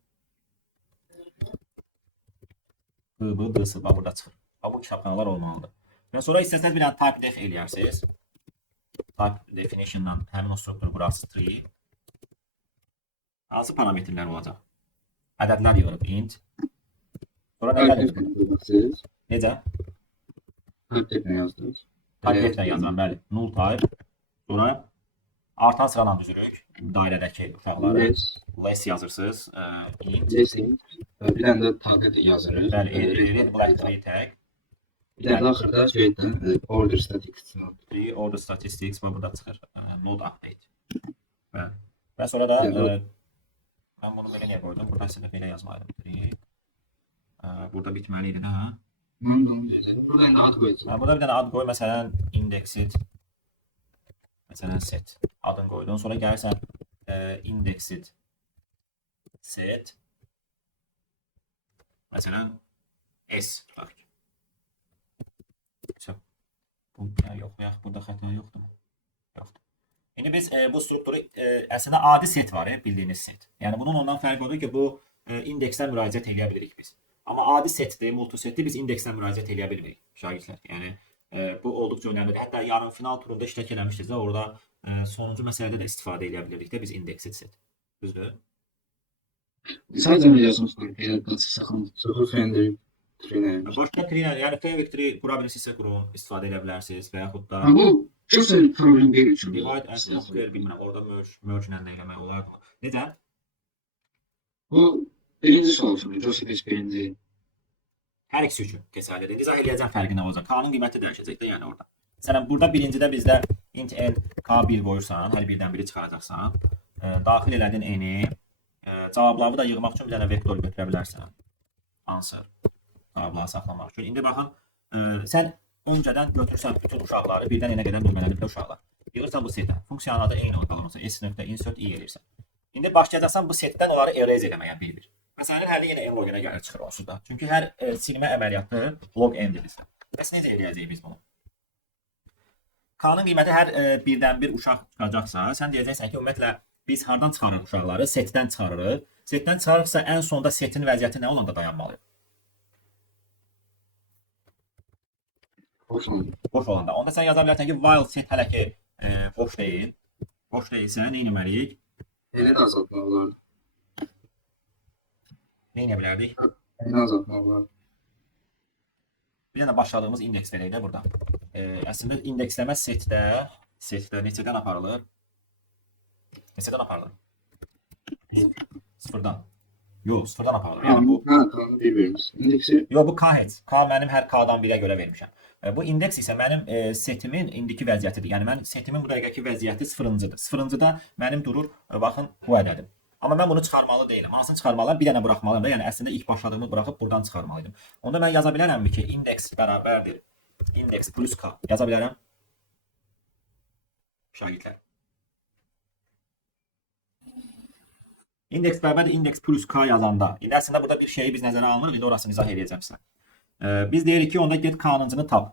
B-sı burada çıxır. Bu kitabxanalar olmalıdır. Və sonra istəsəniz bir dənə type def eləyərsiniz. Type definition'dan həmin o strukturu qurarsınız tree. Hansı parametrlər olacaq? Ədədlər yığılıb int. Sonra nələr yazılıb? Necə? Type yazdınız. Type deflə yazıram, bəli. Null type. Sonra artan sıradan düzürük. Dairədəki uşaqları. Less yazırsınız. Int. Bir dənə də target yazırıq. Bəli, red black tree tag. Bir dənə də axırda şeydən order statistics. Tree order statistics və burada çıxır. Node update. Bəli. Və sonra da mən bunu belə niyə qoydum? Burada isə də belə yazmalıydım. Tree. Burada bitməli idi, hə? Mən də onu yazıram. Burada indi ad qoyacağım. Burada bir dənə ad qoy, məsələn, indexed, məsələn, set adını qoydun. Sonra gəlirsən indexed set, məsələn, S tutaq ki. Yox, burada xəta yoxdur. Yoxdur. İndi biz bu strukturu, əslində adi set var, bildiyiniz set. Yəni bunun ondan fərqi odur ki, bu indeksdən müraciət edə bilirik biz. Amma adi setdir, multisetdir, biz indeksdən müraciət edə bilmirik şagirdlər. Yəni bu olduqca önəmlidir. Hətta yarın final turunda iştirak eləmişdik də, orada sonuncu məsələdə də istifadə edə bilirik də biz indexed set. Düzdür? Sadəcə mi yazmışsınız? Belə saxın. Sıfır fender. Başqa tree, yəni framework tree qura bilirsinizsə qurun, istifadə edə bilərsiniz və yaxud da Bu çox problem deyil üçün. divide and conquer bilmirəm, orada merge ilə də eləmək olar. Necə? Bu birinci soruşum. Joseph birinci. Hər ikisi üçün keçərlidir. İndi izah eləyəcəm fərqi nə olacaq. K-nın qiyməti dəyişəcək də, yəni orada. Məsələn, burada birincidə bizdə int n k1 qoyursan, hər birdən biri çıxaracaqsan. Daxil elədin n-i. Cavabları da yığmaq üçün bir dənə vektor götürə bilərsən. Answer. Cavabları saxlamaq üçün. İndi baxın, sən öncədən götürsən bütün uşaqları, birdən n-ə qədər bölmələnibdə uşaqlar. Yığırsan bu setə. Funksiyanın adı eyni olacaq. S.insert i eləyirsən. İndi başlayacaqsan bu setdən onları erase eləməyə bir-bir. Məsələnin həlli yenə n log n-ə gəlir çıxır onsuz da. Çünki hər silmə əməliyyatı log n-dir bizdə. Bəs necə eləyəcəyik biz bunu? K-nın qiyməti hər birdən bir uşaq çıxacaqsa, sən deyəcəksən ki, ümumiyyətlə biz hardan çıxarırıq uşaqları? Setdən çıxarırıq. Setdən çıxarırıqsa ən sonda setin vəziyyəti nə olanda dayanmalıyıq? Boş olanda. Onda sən yaza bilərsən ki, while set hələ ki boş deyil. Boş deyilsə, nə etməliyik? Elə də azaltmaq olar. Nə edə bilərdik? Elə azaltmaq olar. Bir dənə başladığımız indeks verək də burada. Əslində indeksləmə setdə neçədən aparılır? Neçədən aparılır? Sıfırdan. Yox, sıfırdan aparılır. Yəni bu K-nı bir vermiş. İndeksi yox, bu K heç. K mənim hər K-dan 1-ə görə vermişəm. Bu indeks isə mənim setimin indiki vəziyyətidir. Yəni mən setimin bu dəqiqəki vəziyyəti sıfırıncıdır. Sıfırıncıda mənim durur, baxın, bu ədədim. Amma mən bunu çıxarmalı deyiləm. Hansını çıxarmalıyam? Bir dənə buraxmalıyam da. Yəni əslində ilk başladığımı buraxıb buradan çıxarmalıydım. Onda mən yaza bilərəmmi ki, indeks bərabərdir indeks plus K. Yaza bilərəm. Şagirdlər. İndeks bərabərdir indeks plus k yazanda. İndi əslində burada bir şeyi biz nəzərə almırıq. İndi orasını izah edəcəm sizə. Biz deyirik ki, onda get k-nıncını tap.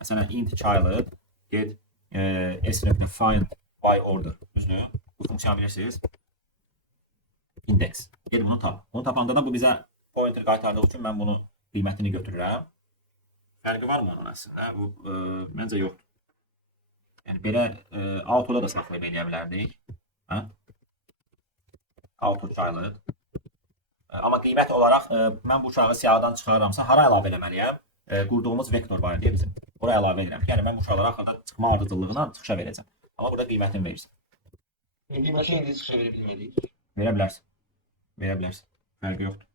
Məsələn, int child get s.find by order. Düzdür? Bu funksiyanı bilirsiniz. İndeks. Get bunu tap. Bunu tapanda da bu bizə pointer qaytardığı üçün mən bunu qiymətini götürürəm. Fərqi var mı onun əslində? Bu məncə yoxdur. Yəni belə autoda da saxlayıb eləyə bilərdik. Hə? Auto child. Amma qiymət olaraq mən bu uşağı siyahıdan çıxarıramsa hara əlavə eləməliyəm? Qurduğumuz vektor var deyə bizim. Oraya əlavə edirəm. Yəni mən bu uşaqlara axırda çıxma ardıcıllığına çıxışa verəcəm. Amma burada qiymətini verirsən. İndi başa indi çıxa verə bilmədik. Verə bilərsən. Verə bilərsən. Fərqi yoxdur.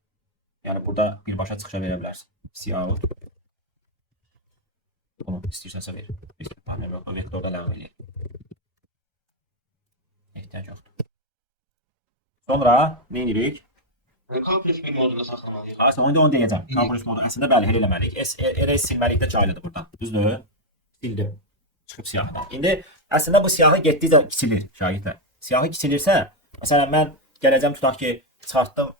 Yəni burada birbaşa çıxışa verə bilərsən. Cout. Bunu istəyirsənsə ver. Biz panel yoxdur. Vektorda ləğv eləyək. Ehtiyac yoxdur. Sonra nə edirik? Kalkulus bir modunda saxlamalıyıq. Aslında onu deyəcəm. Kalkulus modu əslində bəli, elə eləməliyik. Elə silməliyik də caylıdır buradan. Düzdür? Sildim. Çıxıb siyahıdan. İndi əslində bu siyahı getdikcə kiçilir şagirdlər. Siyahı kiçilirsə, məsələn mən gələcəm tutaq ki, çıxartdım,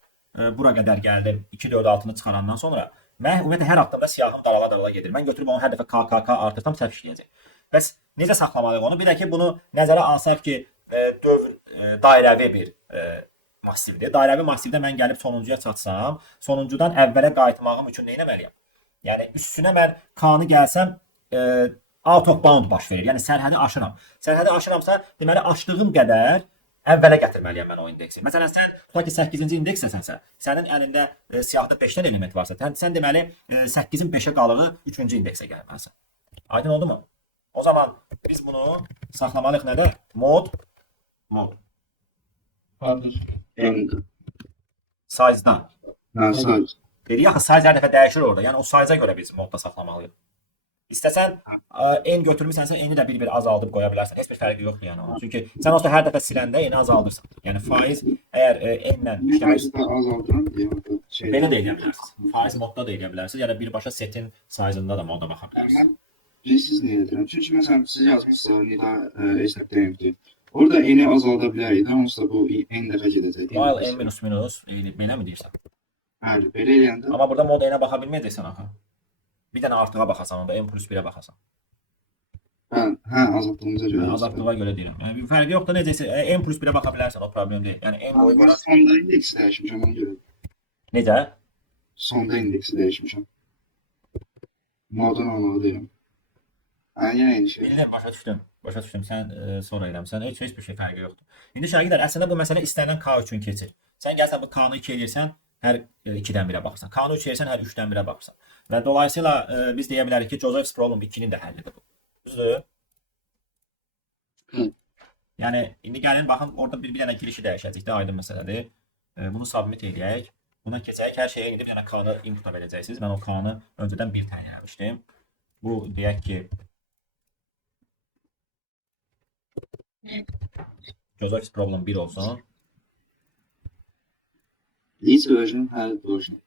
bura qədər gəldim, 2 4 6-nı çıxarandan sonra mən ümumiyyətlə hər addımda siyahım dalala gedir. Mən götürüb onu hər dəfə KKK artırsam səhv işləyəcək. Bəs necə saxlamalıyıq onu? Bir də ki, bunu nəzərə alsaq ki, dairəvi bir massivdir. Dairəvi massivdə mən gəlib sonuncuya çatsam, sonuncudan əvvələ qayıtmağım üçün nə etməliyəm? Yəni üstünə mən k-nı gəlsəm, out of bound baş verir. Yəni sərhədi aşıram. Sərhədi aşıramsa, deməli aşdığım qədər əvvələ gətirməliyəm mən o indeksi. Məsələn, sən tutaq ki 8-ci indeksləsənsə, sənin əlində siyahıda 5-dən element varsa, sən deməli 8-in 5-ə qalığı 3-cü indeksə gəlməlisən. Aydın oldu mu? O zaman biz bunu saxlamalıyıq nədə? Mod. End. Size-da. Ha, size. Dedik axı size hər dəfə dəyişir orada. Yəni o size-a görə biz modda saxlamalıyıq. İstəsən n götürmüsənsə n-i də bir-bir azaldıb qoya bilərsən. Heç bir fərqi yoxdur yəni onun. Çünki sən olsa hər dəfə siləndə n-i azaldırsan. Yəni faiz əgər n-lə işləmək Azaldıram deyə belə də edə bilərsiniz. Faiz modda da edə bilərsiniz. Yəni birbaşa setin size-ında da moda baxa bilərsiniz. Bilirsiz niyə edirəm? Çünki məsələn siz yazmışsınız nida STM'dir. Orada n-i azalda bilərik. Onsuz da bu n dəfə gedəcək. While n minus minus belə mi deyirsən? Bəli, belə eləyəndə Amma burada mod n-ə baxa bilməyəcəksən axı. Bir dənə artığa baxasan, onda n plus 1-ə baxasan. hə azaldığımıza görə. Azaldlığa görə deyirəm. Yəni bir fərqi yoxdur necəsə n plus 1-ə baxa bilərsən, o problem deyil. Yəni n boyu Mən sonda indeksi dəyişmişəm ona görə. necə? Sonda indeksi dəyişmişəm. Modun olmalı deyirəm. Yenə eyni şey. Bilirəm, başa düşdüm. Başa düşdüm. Sən sonra eləmsən. Heç bir şey fərqi yoxdur. İndi şagirdlər, əslində bu məsələ istənilən k üçün keçir. Sən gəlsən bu k-nı 2 edirsən, hər 2-dən 1-ə baxırsan. K-nı 3 edirsən, hər 3-dən 1-ə baxırsan. Və dolayısıyla biz deyə bilərik ki, Joseph's problem 2-nin də həllidir bu. Düzdür? Hı. Yəni indi gəlin baxın, orada bir dənə girişi dəyişəcək də, aydın məsələdir. Bunu submit edək. Buna keçək. Hər şeyə indi bir dənə k-nı inputa verəcəksiniz. Mən o k-nı öncədən 1 təyin etmişdim. Bu deyək ki Joseph's problem 1 olsun. Each version has version.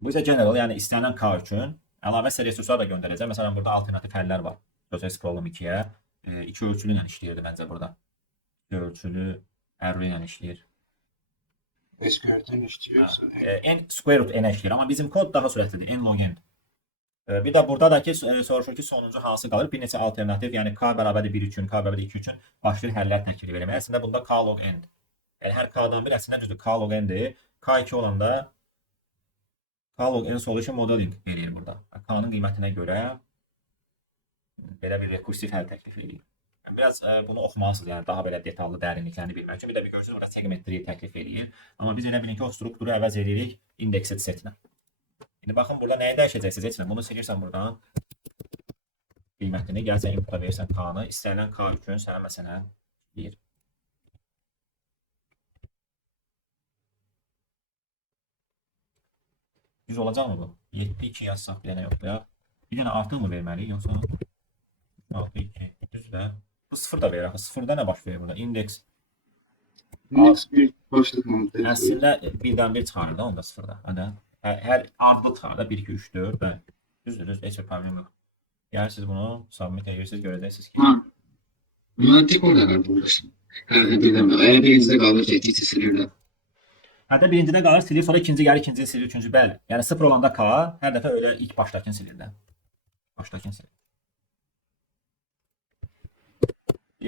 Bu isə general, yəni istənilən k üçün əlavə resurslar da göndərəcəm. Məsələn, burada alternativ həllər var. Joseph's problem 2-yə 2 ölçülü ilə işləyirdi məncə burada. 2 ölçülü array ilə işləyir. SQL-dən işləyirsə. N square root n işləyir, amma bizim kod daha sürətlidir. N log n. Bir də burada da ki soruşur ki sonuncu hansı qalır? Bir neçə alternativ, yəni k bərabərdir 1 üçün, k bərabərdir 2 üçün başlayır həllər təklif etməyə. Əslində bunda k log n. Yəni hər k-dan bir əslində düzdür k log n-dir. K2 olanda k log n solution modeling eləyir burada. K-nın qiymətinə görə belə bir rekursiv həll təklif edir. Biraz bunu oxumalısınız, yəni daha belə detallı dərinliklərini bilmək üçün. Bir də bir görürsünüz, burada segmentriyi təklif edir. Amma biz elə bilin ki, o strukturu əvəz edirik indexed setinə. İndi baxın, burada nəyi dəyişəcəksiniz? Heç nə. Bunu silirsən buradan. Qiymətini gəlsən inputa verirsən k-nı. İstənilən k üçün sənə məsələn 1. Düz olacaqmı bu? 7-2 yazsaq bir dənə yoxdur ya. Bir dənə artıq mı verməliyik yoxsa? 6-2. Düz də. Bu 0 da verir axı. 0-da nə baş verir burada? Indeks. Index bir başlıqmalıdır. Əslində birdən bir çıxarır da onda 0-da. Hə? Hər ardılı çıxar da 1, 2, 3, 4 və düzdür, heç bir problem yox. Yəni siz bunu submit edirsiniz, görəcəksiniz ki Mantık orada var burada şimdi. Her birden eğer birinizde kalır tehdit silirler. Hətta birincidə qalır, silir, sonra ikinci gəlir, ikincini silir, üçüncü bəli. Yəni 0 olanda K hər dəfə öyle ilk başdakını silir də. Başdakını silir.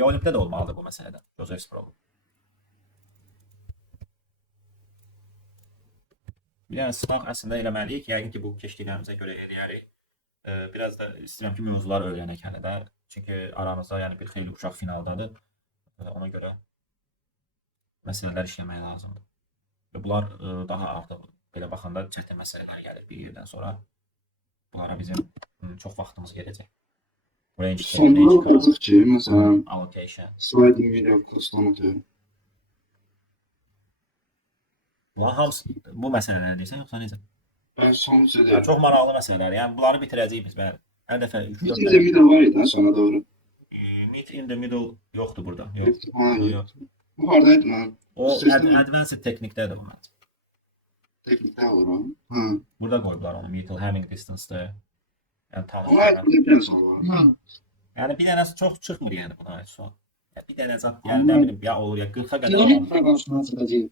Olimpdə də olmalıdır bu məsələdə. Joseph Sproul. Bir dənə sınaq əslində eləməliyik. Yəqin ki, bu keçdiklərimizə görə eləyərik. Biraz da istəyirəm ki, mövzular öyrənək hələ də. Çünki aramızda yəni bir xeyli uşaq finaldadır. Ona görə məsələlər işləmək lazımdır. Bunlar daha artıq belə baxanda çətin məsələlər gəlir bir yerdən sonra. Bunlara bizim çox vaxtımız gedəcək. Range Sonlara baxacaq ki, məsələn, allocation. sliding video custom atıyorum. Bunlar hamısı bu məsələlər deyirsən yoxsa necə? Ben son Yəni, sözü. çox maraqlı məsələlər. Yəni bunları bitirəcəyik biz. Bəli. Hər dəfə 3-4 Bir de video var idi sonra doğru. meet in the middle yoxdur burada. Yox. Hayır. Yox. Bu hardaydı lan? O Sistem- advanced teknikdədir bu məncə. Teknikte var o. Ha. Burada qoyublar onu. Mutual having distance-də. Yəni Ama tanışlar. bir de biraz var. Yəni bir dənəsi çox çıxmır yəni buna aid sual. Yəni bir dənə zat yəni nə bilim ya olur ya 40-a qədər Yani olur. konuşma sıkıcı.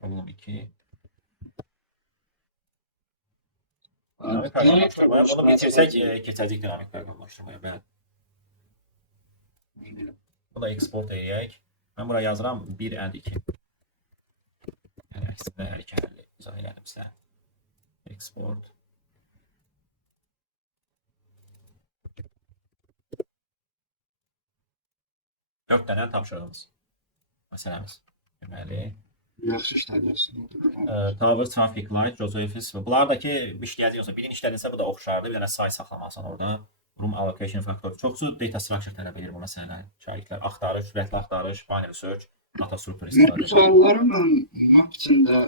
Problem 2. Dinamik Dinamik proqramlaşdırmaya bunu bitirsək keçəcək dinamik proqramlaşdırmaya. Bəli. Bunu da export edək. Mən bura yazıram 1 and 2. Yəni əslində hər iki həlli izah edimsə. Export. Dörd dənə tapşırığımız. Məsələmiz. Deməli, Yaxşı işlədirsən. Tower, Traffic Light, Josephus və bunlardakı işləyəcək birini işlədinsə bu da oxşardır. Bir dənə say saxlamasan orada. Room allocation faktor. Çoxsu data structure tələb edir bu məsələləri. Şəriklər axtarış, sürətli axtarış, binary search, data structure Bu istifadə. sualları mən map içində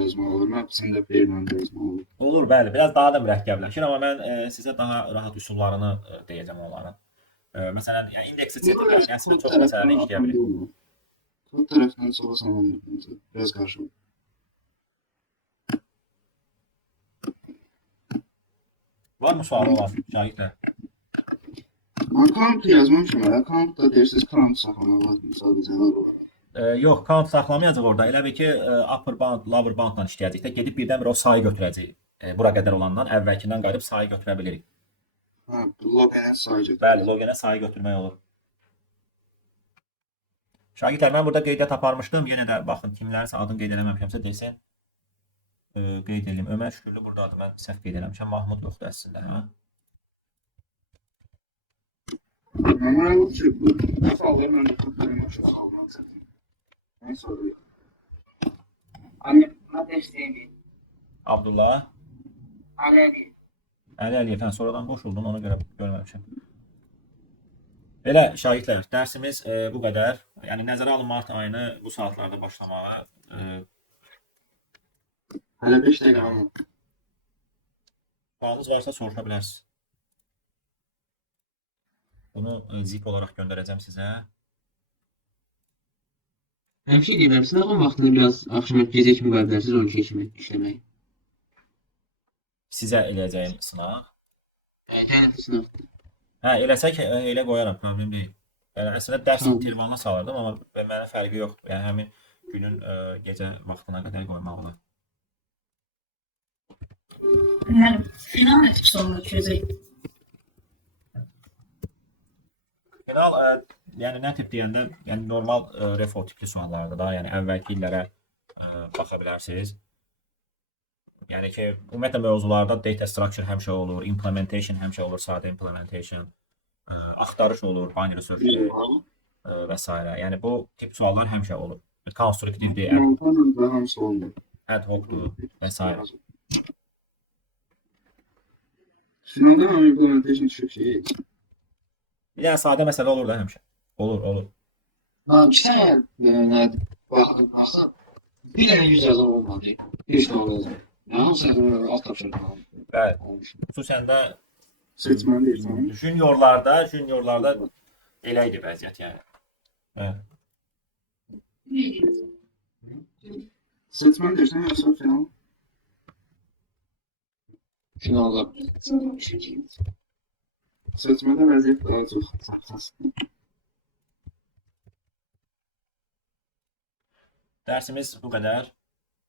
yazmalı olur, map içində payment yazmalı olur. Olur, bəli. Biraz daha da mürəkkəbləşir, amma mən sizə daha rahat üsullarını deyəcəm onların. Məsələn, yəni indeksi çetirmək, yəni çox məsələləri işləyə bilir. Sol tərəfdən sola salam. Biraz qarşı. Var mı sualı olan şahidlər? Account yazmamışım. Accountda deyirsiniz count saxlamaq lazım sadəcə olaraq. Yox, count saxlamayacaq orada. Elə bil ki, upper bound, lower boundla işləyəcək də gedib birdən-birə o sayı götürəcək. Bura qədər olandan əvvəlkindən qayıdıb sayı götürə bilirik. Ha, login sayacaq. Bəli, loginə sayı götürmək olur. Şagirdlər, mən burada qeydiyyat aparmışdım. Yenə də baxın, kimlərinsə adını qeyd eləməmişəmsə desin. Qeyd edim. Ömər Şükürlü buradadır. Mən səhv qeyd eləmişəm. Mahmud yoxdur əslində. Hə? Mən bu sualları mən də tutmuyorum. Nə soruyor? Anne, Ateş Sevgi. Abdullah. Alevi. Əli Əliyev. Sən sonradan qoşuldun, ona görə görməmişəm. Belə şagirdlər, dərsimiz bu qədər. Yəni nəzərə alın mart ayını bu saatlarda başlamağa. Hələ 5 dəqiqə var. Sualınız varsa soruşa bilərsiniz. Bunu zip olaraq göndərəcəm sizə. Her şey diyeyim. Sınavın vaxtını biraz akşam gece kimi qoya bilərsiniz, 12 kimi işləmək. Sizə eləyəcəyim sınaq. Yəni sınav. Hə, eləsək elə qoyaram, problem deyil. Yəni əslində dərs intervalına salırdım, amma mənə fərqi yoxdur. Yəni həmin günün gecə vaxtına qədər qoymaq olar. Yani final ne tip sorular çözecek? Final yəni nə tip deyəndə, yəni normal refo tipli suallardır da, yəni əvvəlki illərə baxa bilərsiniz. Yəni ki, ümumiyyətlə mövzularda data structure həmişə olur, implementation həmişə olur, sadə implementation, axtarış olur, binary search və s. Yəni bu tip suallar həmişə olur. Constructive-dir, Montanın da hamısı olmuyor. ad hoc-dur və s. Finalda ama implementation çok şey. Bir dənə sadə məsələ olur da həmişə. Olur. Sən baxın, bir dənə 100 yazan olmadı. Bir sual yazan. Yani sən alt tapşırıqdan Bəli. almışsın. Xüsusən də Seçmen değilsen. juniorlarda elə idi vəziyyət yəni. Bəli. Seçmen değilsen yoksa final. finalda. Seçmədə vəziyyət daha çox çaxsız. Dərsimiz bu qədər.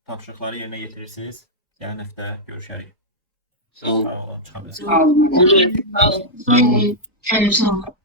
Tapşırıqları yerinə yetirirsiniz. Gələn həftə görüşərik. Sağ olun. Sağ olun. Çıxa bilərsiniz. Sağ olun. Sağ olun. Sağ olun.